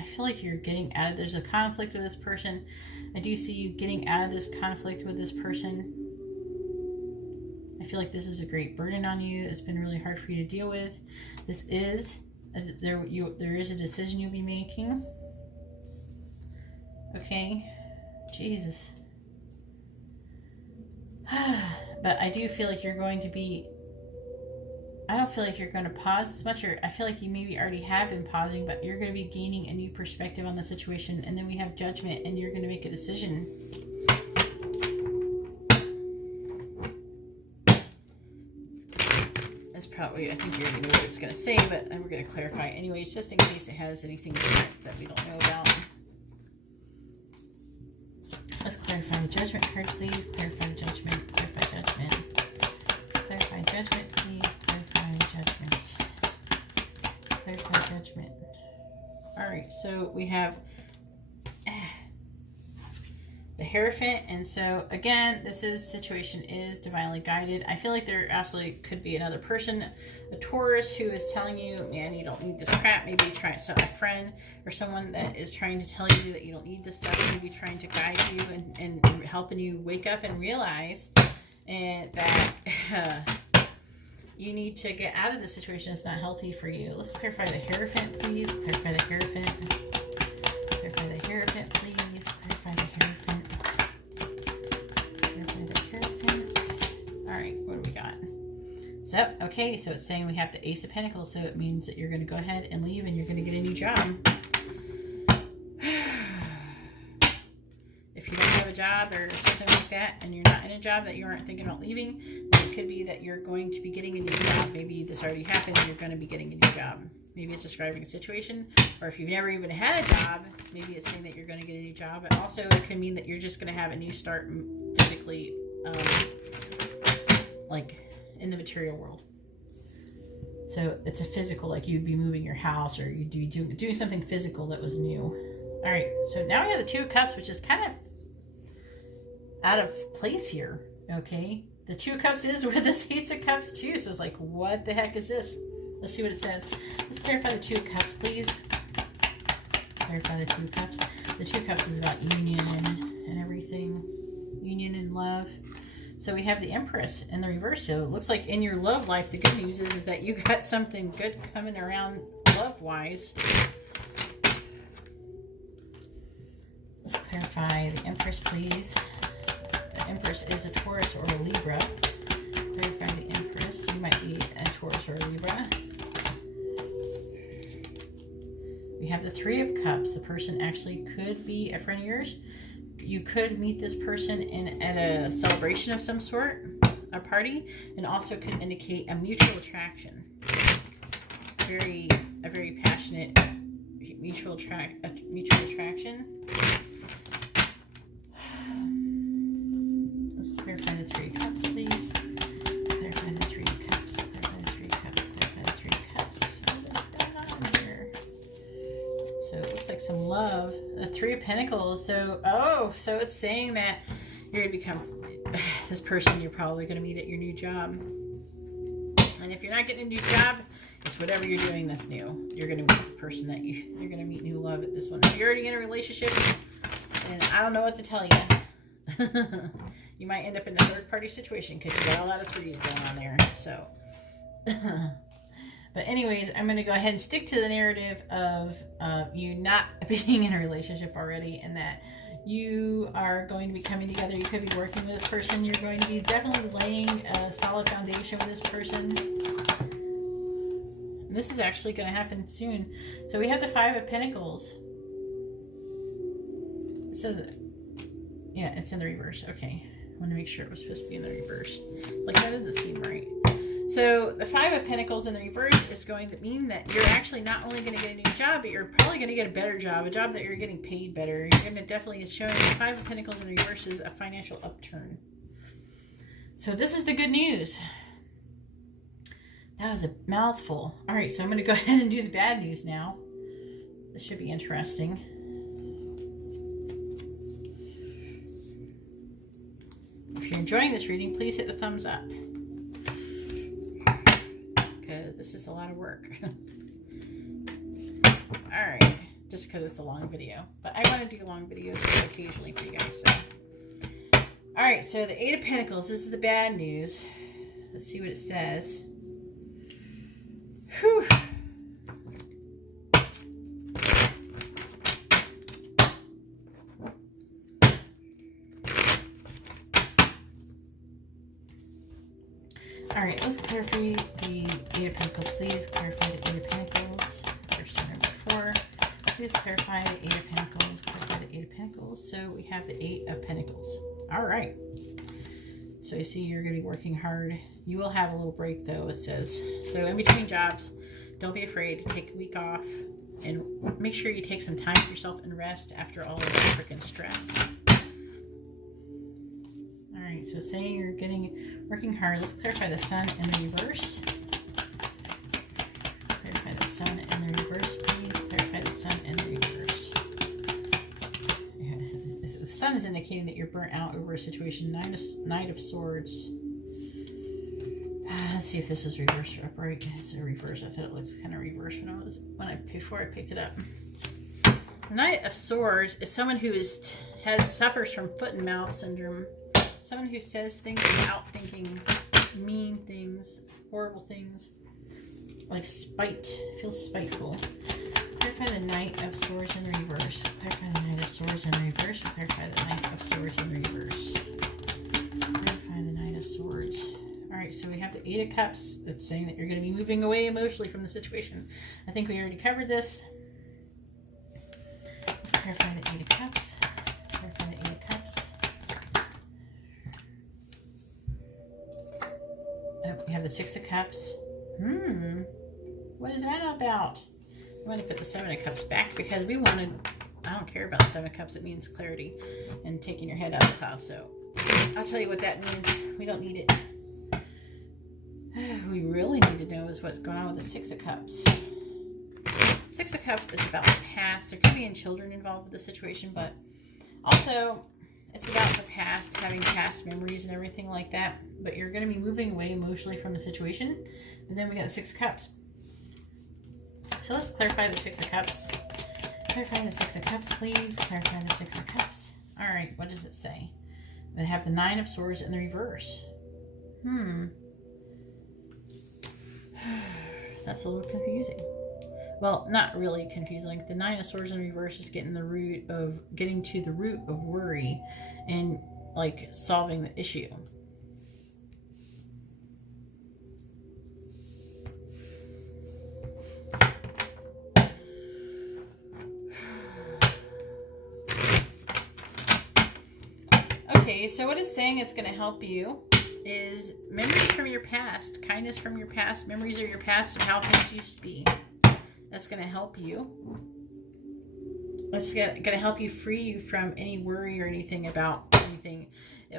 I feel like you're getting out of, there's a conflict with this person. I do see you getting out of this conflict with this person. I feel like this is a great burden on you. It's been really hard for you to deal with. This is, there is a decision you'll be making. Okay. Jesus. But I do feel like you're going to be, I don't feel like you're going to pause as much, or I feel like you maybe already have been pausing, but you're going to be gaining a new perspective on the situation. And then we have Judgment, and you're going to make a decision. That's probably, I think you already know what it's going to say, but we're going to clarify anyways, just in case it has anything different that we don't know about. Let's clarify the Judgment card, please. Clarify Judgment. Clarify Judgment. Clarify Judgment, please. Clarify Judgment. Clarify Judgment. Alright, so we have the Hierophant. And so, again, this situation is divinely guided. I feel like there actually could be another person, a Taurus, who is telling you, man, you don't need this crap. Maybe try a friend or someone that is trying to tell you that you don't need this stuff. Maybe trying to guide you and helping you wake up and realize that you need to get out of this situation. It's not healthy for you. Let's clarify the Hierophant, please. Clarify the Hierophant. Clarify the Hierophant, please. Clarify the Hierophant. Clarify the Hierophant. Alright, what do we got? So, okay, so it's saying we have the Ace of Pentacles, so it means that you're going to go ahead and leave and you're going to get a new job. If you don't have a job or something like that, and you're not in a job that you aren't thinking about leaving, then it could be that you're going to be getting a new job. Maybe this already happened and you're going to be getting a new job. Maybe it's describing a situation, or if you've never even had a job, maybe it's saying that you're going to get a new job. But also it could mean that you're just going to have a new start physically, like in the material world. So it's a physical, like you'd be moving your house, or you'd be doing something physical that was new. All right, so now we have the Two of Cups, which is kind of out of place here, okay? The Two of Cups is with the Ace of Cups too, so it's like, what the heck is this? Let's see what it says. Let's clarify the Two of Cups, please. Clarify the Two of Cups. The Two of Cups is about union and everything. Union and love. So we have the Empress in the reverse. So it looks like in your love life, the good news is that you got something good coming around love-wise. Let's clarify the Empress, please. The Empress is a Taurus or a Libra. Clarify the Empress. You might be a Taurus or a Libra. We have the Three of Cups. The person actually could be a friend of yours. You could meet this person at a celebration of some sort, a party, and also could indicate a mutual attraction. A very passionate mutual attraction. Let's clarify the Three of Cups, please. Clarify the Three of Cups. Clarify the Three of Cups. Clarify the Three of Cups. What's going on here? So it looks like some love. The Three of Pentacles. So it's saying that you're going to become this person you're probably going to meet at your new job. And if you're not getting a new job, it's whatever you're doing that's new. You're going to meet the person that you're going to meet new love at this one. If you're already in a relationship, and I don't know what to tell you. You might end up in a third-party situation because you got a lot of threes going on there. So, but anyways, I'm going to go ahead and stick to the narrative of you not being in a relationship already, and that you are going to be coming together. You could be working with this person. You're going to be definitely laying a solid foundation with this person. And this is actually going to happen soon. So we have the Five of Pentacles. It says, yeah, it's in the reverse. Okay. I want to make sure it was supposed to be in the reverse. Like, that doesn't seem right. So the Five of Pentacles in the reverse is going to mean that you're actually not only going to get a new job, but you're probably going to get a better job, a job that you're getting paid better. You're going to definitely, is showing the Five of Pentacles in the reverse is a financial upturn. So this is the good news. That was a mouthful. All right, so I'm going to go ahead and do the bad news now. This should be interesting. If you're enjoying this reading, please hit the thumbs up. Because this is a lot of work. Alright, just because it's a long video. But I want to do long videos occasionally for you guys. So. Alright, so the Eight of Pentacles. This is the bad news. Let's see what it says. Whew. All right, let's clarify the Eight of Pentacles, please. Clarify the Eight of Pentacles. First one, number 4. Please clarify the Eight of Pentacles. Clarify the Eight of Pentacles. So we have the Eight of Pentacles. All right. So you see you're going to be working hard. You will have a little break, though, it says. So in between jobs, don't be afraid to take a week off. And make sure you take some time for yourself and rest after all of the freaking stress. Alright, so saying you're working hard. Let's clarify the Sun in the reverse. Clarify the Sun in the reverse, please. Clarify the Sun in the reverse. Yeah, the Sun is indicating that you're burnt out over a situation. Knight of Swords. Let's see if this is reverse or upright. It's a reverse. I thought it looked kind of reverse before I picked it up. The Knight of Swords is someone who suffers from foot and mouth syndrome. Someone who says things without thinking, mean things, horrible things, like spite, feels spiteful. Clarify the Knight of Swords in the reverse. Clarify the Knight of Swords in the reverse. Clarify the Knight of Swords in the reverse. Clarify the Knight of Swords. Alright, so we have the Eight of Cups. That's saying that you're going to be moving away emotionally from the situation. I think we already covered this. Let's clarify the Eight of Cups. Clarify the Eight of Cups. We have the Six of Cups. What is that about? I want to put the Seven of Cups back because I don't care about the Seven of Cups. It means clarity and taking your head out of the clouds. So I'll tell you what that means. We don't need it. We really need to know is what's going on with the Six of Cups. Six of Cups is about the past. There could be children involved with the situation, but also it's about the past, having past memories and everything like that. But you're going to be moving away emotionally from the situation. And then we got the Six of Cups. So let's clarify the Six of Cups. Clarify the Six of Cups, please. Clarify the Six of Cups. All right, what does it say? We have the Nine of Swords in the reverse. That's a little confusing. Well, not really confusing. The Nine of Swords in reverse is getting to the root of worry and like solving the issue. Okay, so what it's saying is going to help you is memories from your past, kindness from your past, memories of your past of how things used to be. That's going to help you. That's going to help you free you from any worry or anything about anything.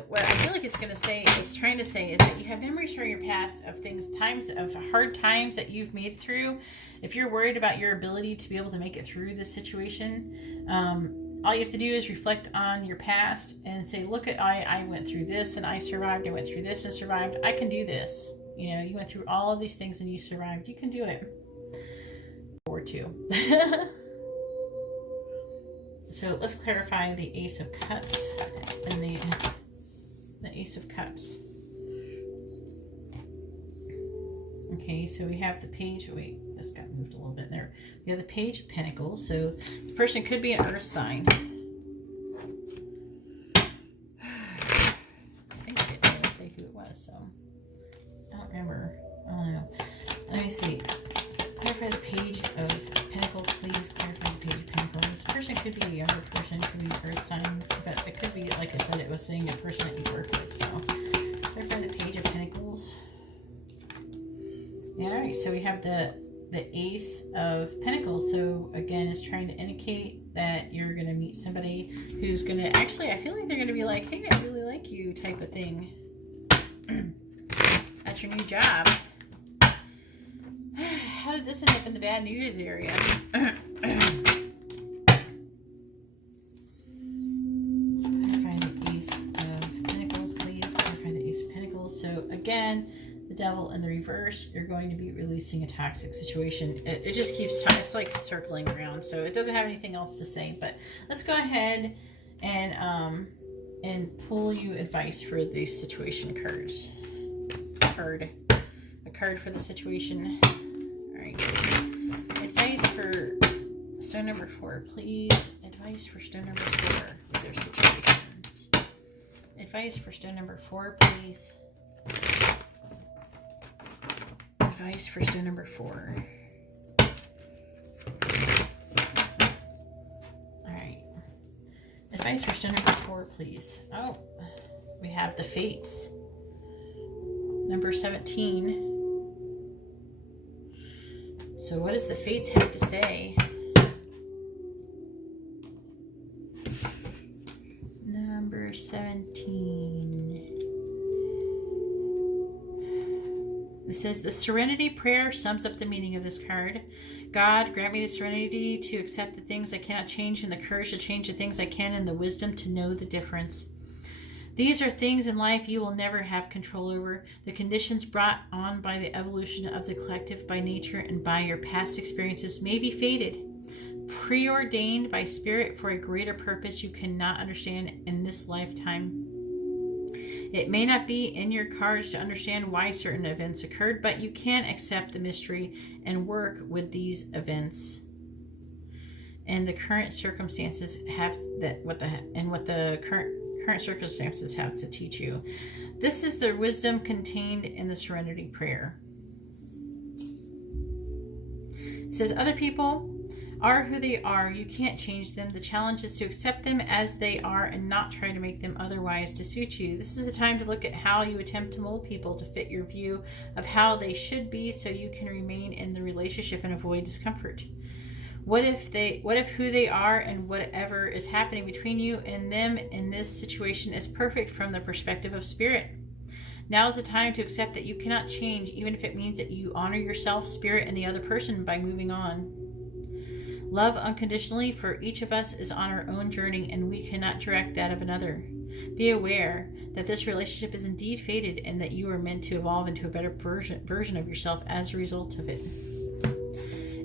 What I feel like it's going to say, it's trying to say, is that you have memories from your past of things, times of hard times that you've made it through. If you're worried about your ability to be able to make it through this situation, all you have to do is reflect on your past and say, look at, I went through this and I survived. I went through this and survived. I can do this. You know, you went through all of these things and you survived. You can do it. Or two. So let's clarify the Ace of Cups and the Ace of Cups. Okay, so we have the Page. Wait, this got moved a little bit there. We have the Page of Pentacles. So the person could be an earth sign. I think it didn't say who it was, so I don't remember. I don't know. Let me see. Clarify the Page of Pentacles, please. Clarify the Page of Pentacles. This person could be a younger person, could be earth sign, but it could be, like I said, it was saying a person that you work with. So clarify the Page of Pentacles. Yeah, all right, so we have the Ace of Pentacles. So again, it's trying to indicate that you're going to meet somebody who's going to, actually, I feel like they're going to be like, hey, I really like you type of thing at your new job. How did this end up in the bad news area? Clarify the Ace of Pentacles, please. Clarify the Ace of Pentacles. So again, the Devil in the reverse, you're going to be releasing a toxic situation. It just keeps, it's like circling around. So it doesn't have anything else to say, but let's go ahead and pull you advice for these situation cards. A card for the situation. Advice for stone number 4, please. Advice for stone number 4 with their situations. Advice for stone number 4, please. Advice for stone number 4. Alright. Advice for stone number 4, please. Oh, we have the Fates. Number 17. So what does the Fates have to say? Number 17. It says, the Serenity Prayer sums up the meaning of this card. God, grant me the serenity to accept the things I cannot change and the courage to change the things I can and the wisdom to know the difference. These are things in life you will never have control over. The conditions brought on by the evolution of the collective, by nature, and by your past experiences may be fated, preordained by spirit for a greater purpose you cannot understand in this lifetime. It may not be in your cards to understand why certain events occurred, but you can accept the mystery and work with these events. And the current circumstances have what the current circumstances have to teach you. This is the wisdom contained in the Serenity Prayer. It says, other people are who they are. You can't change them. The challenge is to accept them as they are and not try to make them otherwise to suit you. This is the time to look at how you attempt to mold people to fit your view of how they should be so you can remain in the relationship and avoid discomfort. What if who they are and whatever is happening between you and them in this situation is perfect from the perspective of spirit? Now is the time to accept that you cannot change, even if it means that you honor yourself, spirit, and the other person by moving on. Love unconditionally for each of us is on our own journey, and we cannot direct that of another. Be aware that this relationship is indeed fated and that you are meant to evolve into a better version of yourself as a result of it.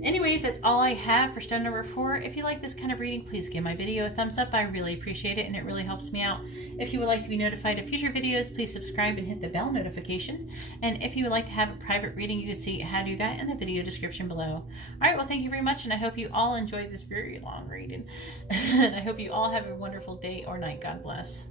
Anyways, that's all I have for stone number 4. If you like this kind of reading, please give my video a thumbs up. I really appreciate it, and it really helps me out. If you would like to be notified of future videos, please subscribe and hit the bell notification. And if you would like to have a private reading, you can see how to do that in the video description below. All right, well, thank you very much, and I hope you all enjoyed this very long reading. And I hope you all have a wonderful day or night. God bless.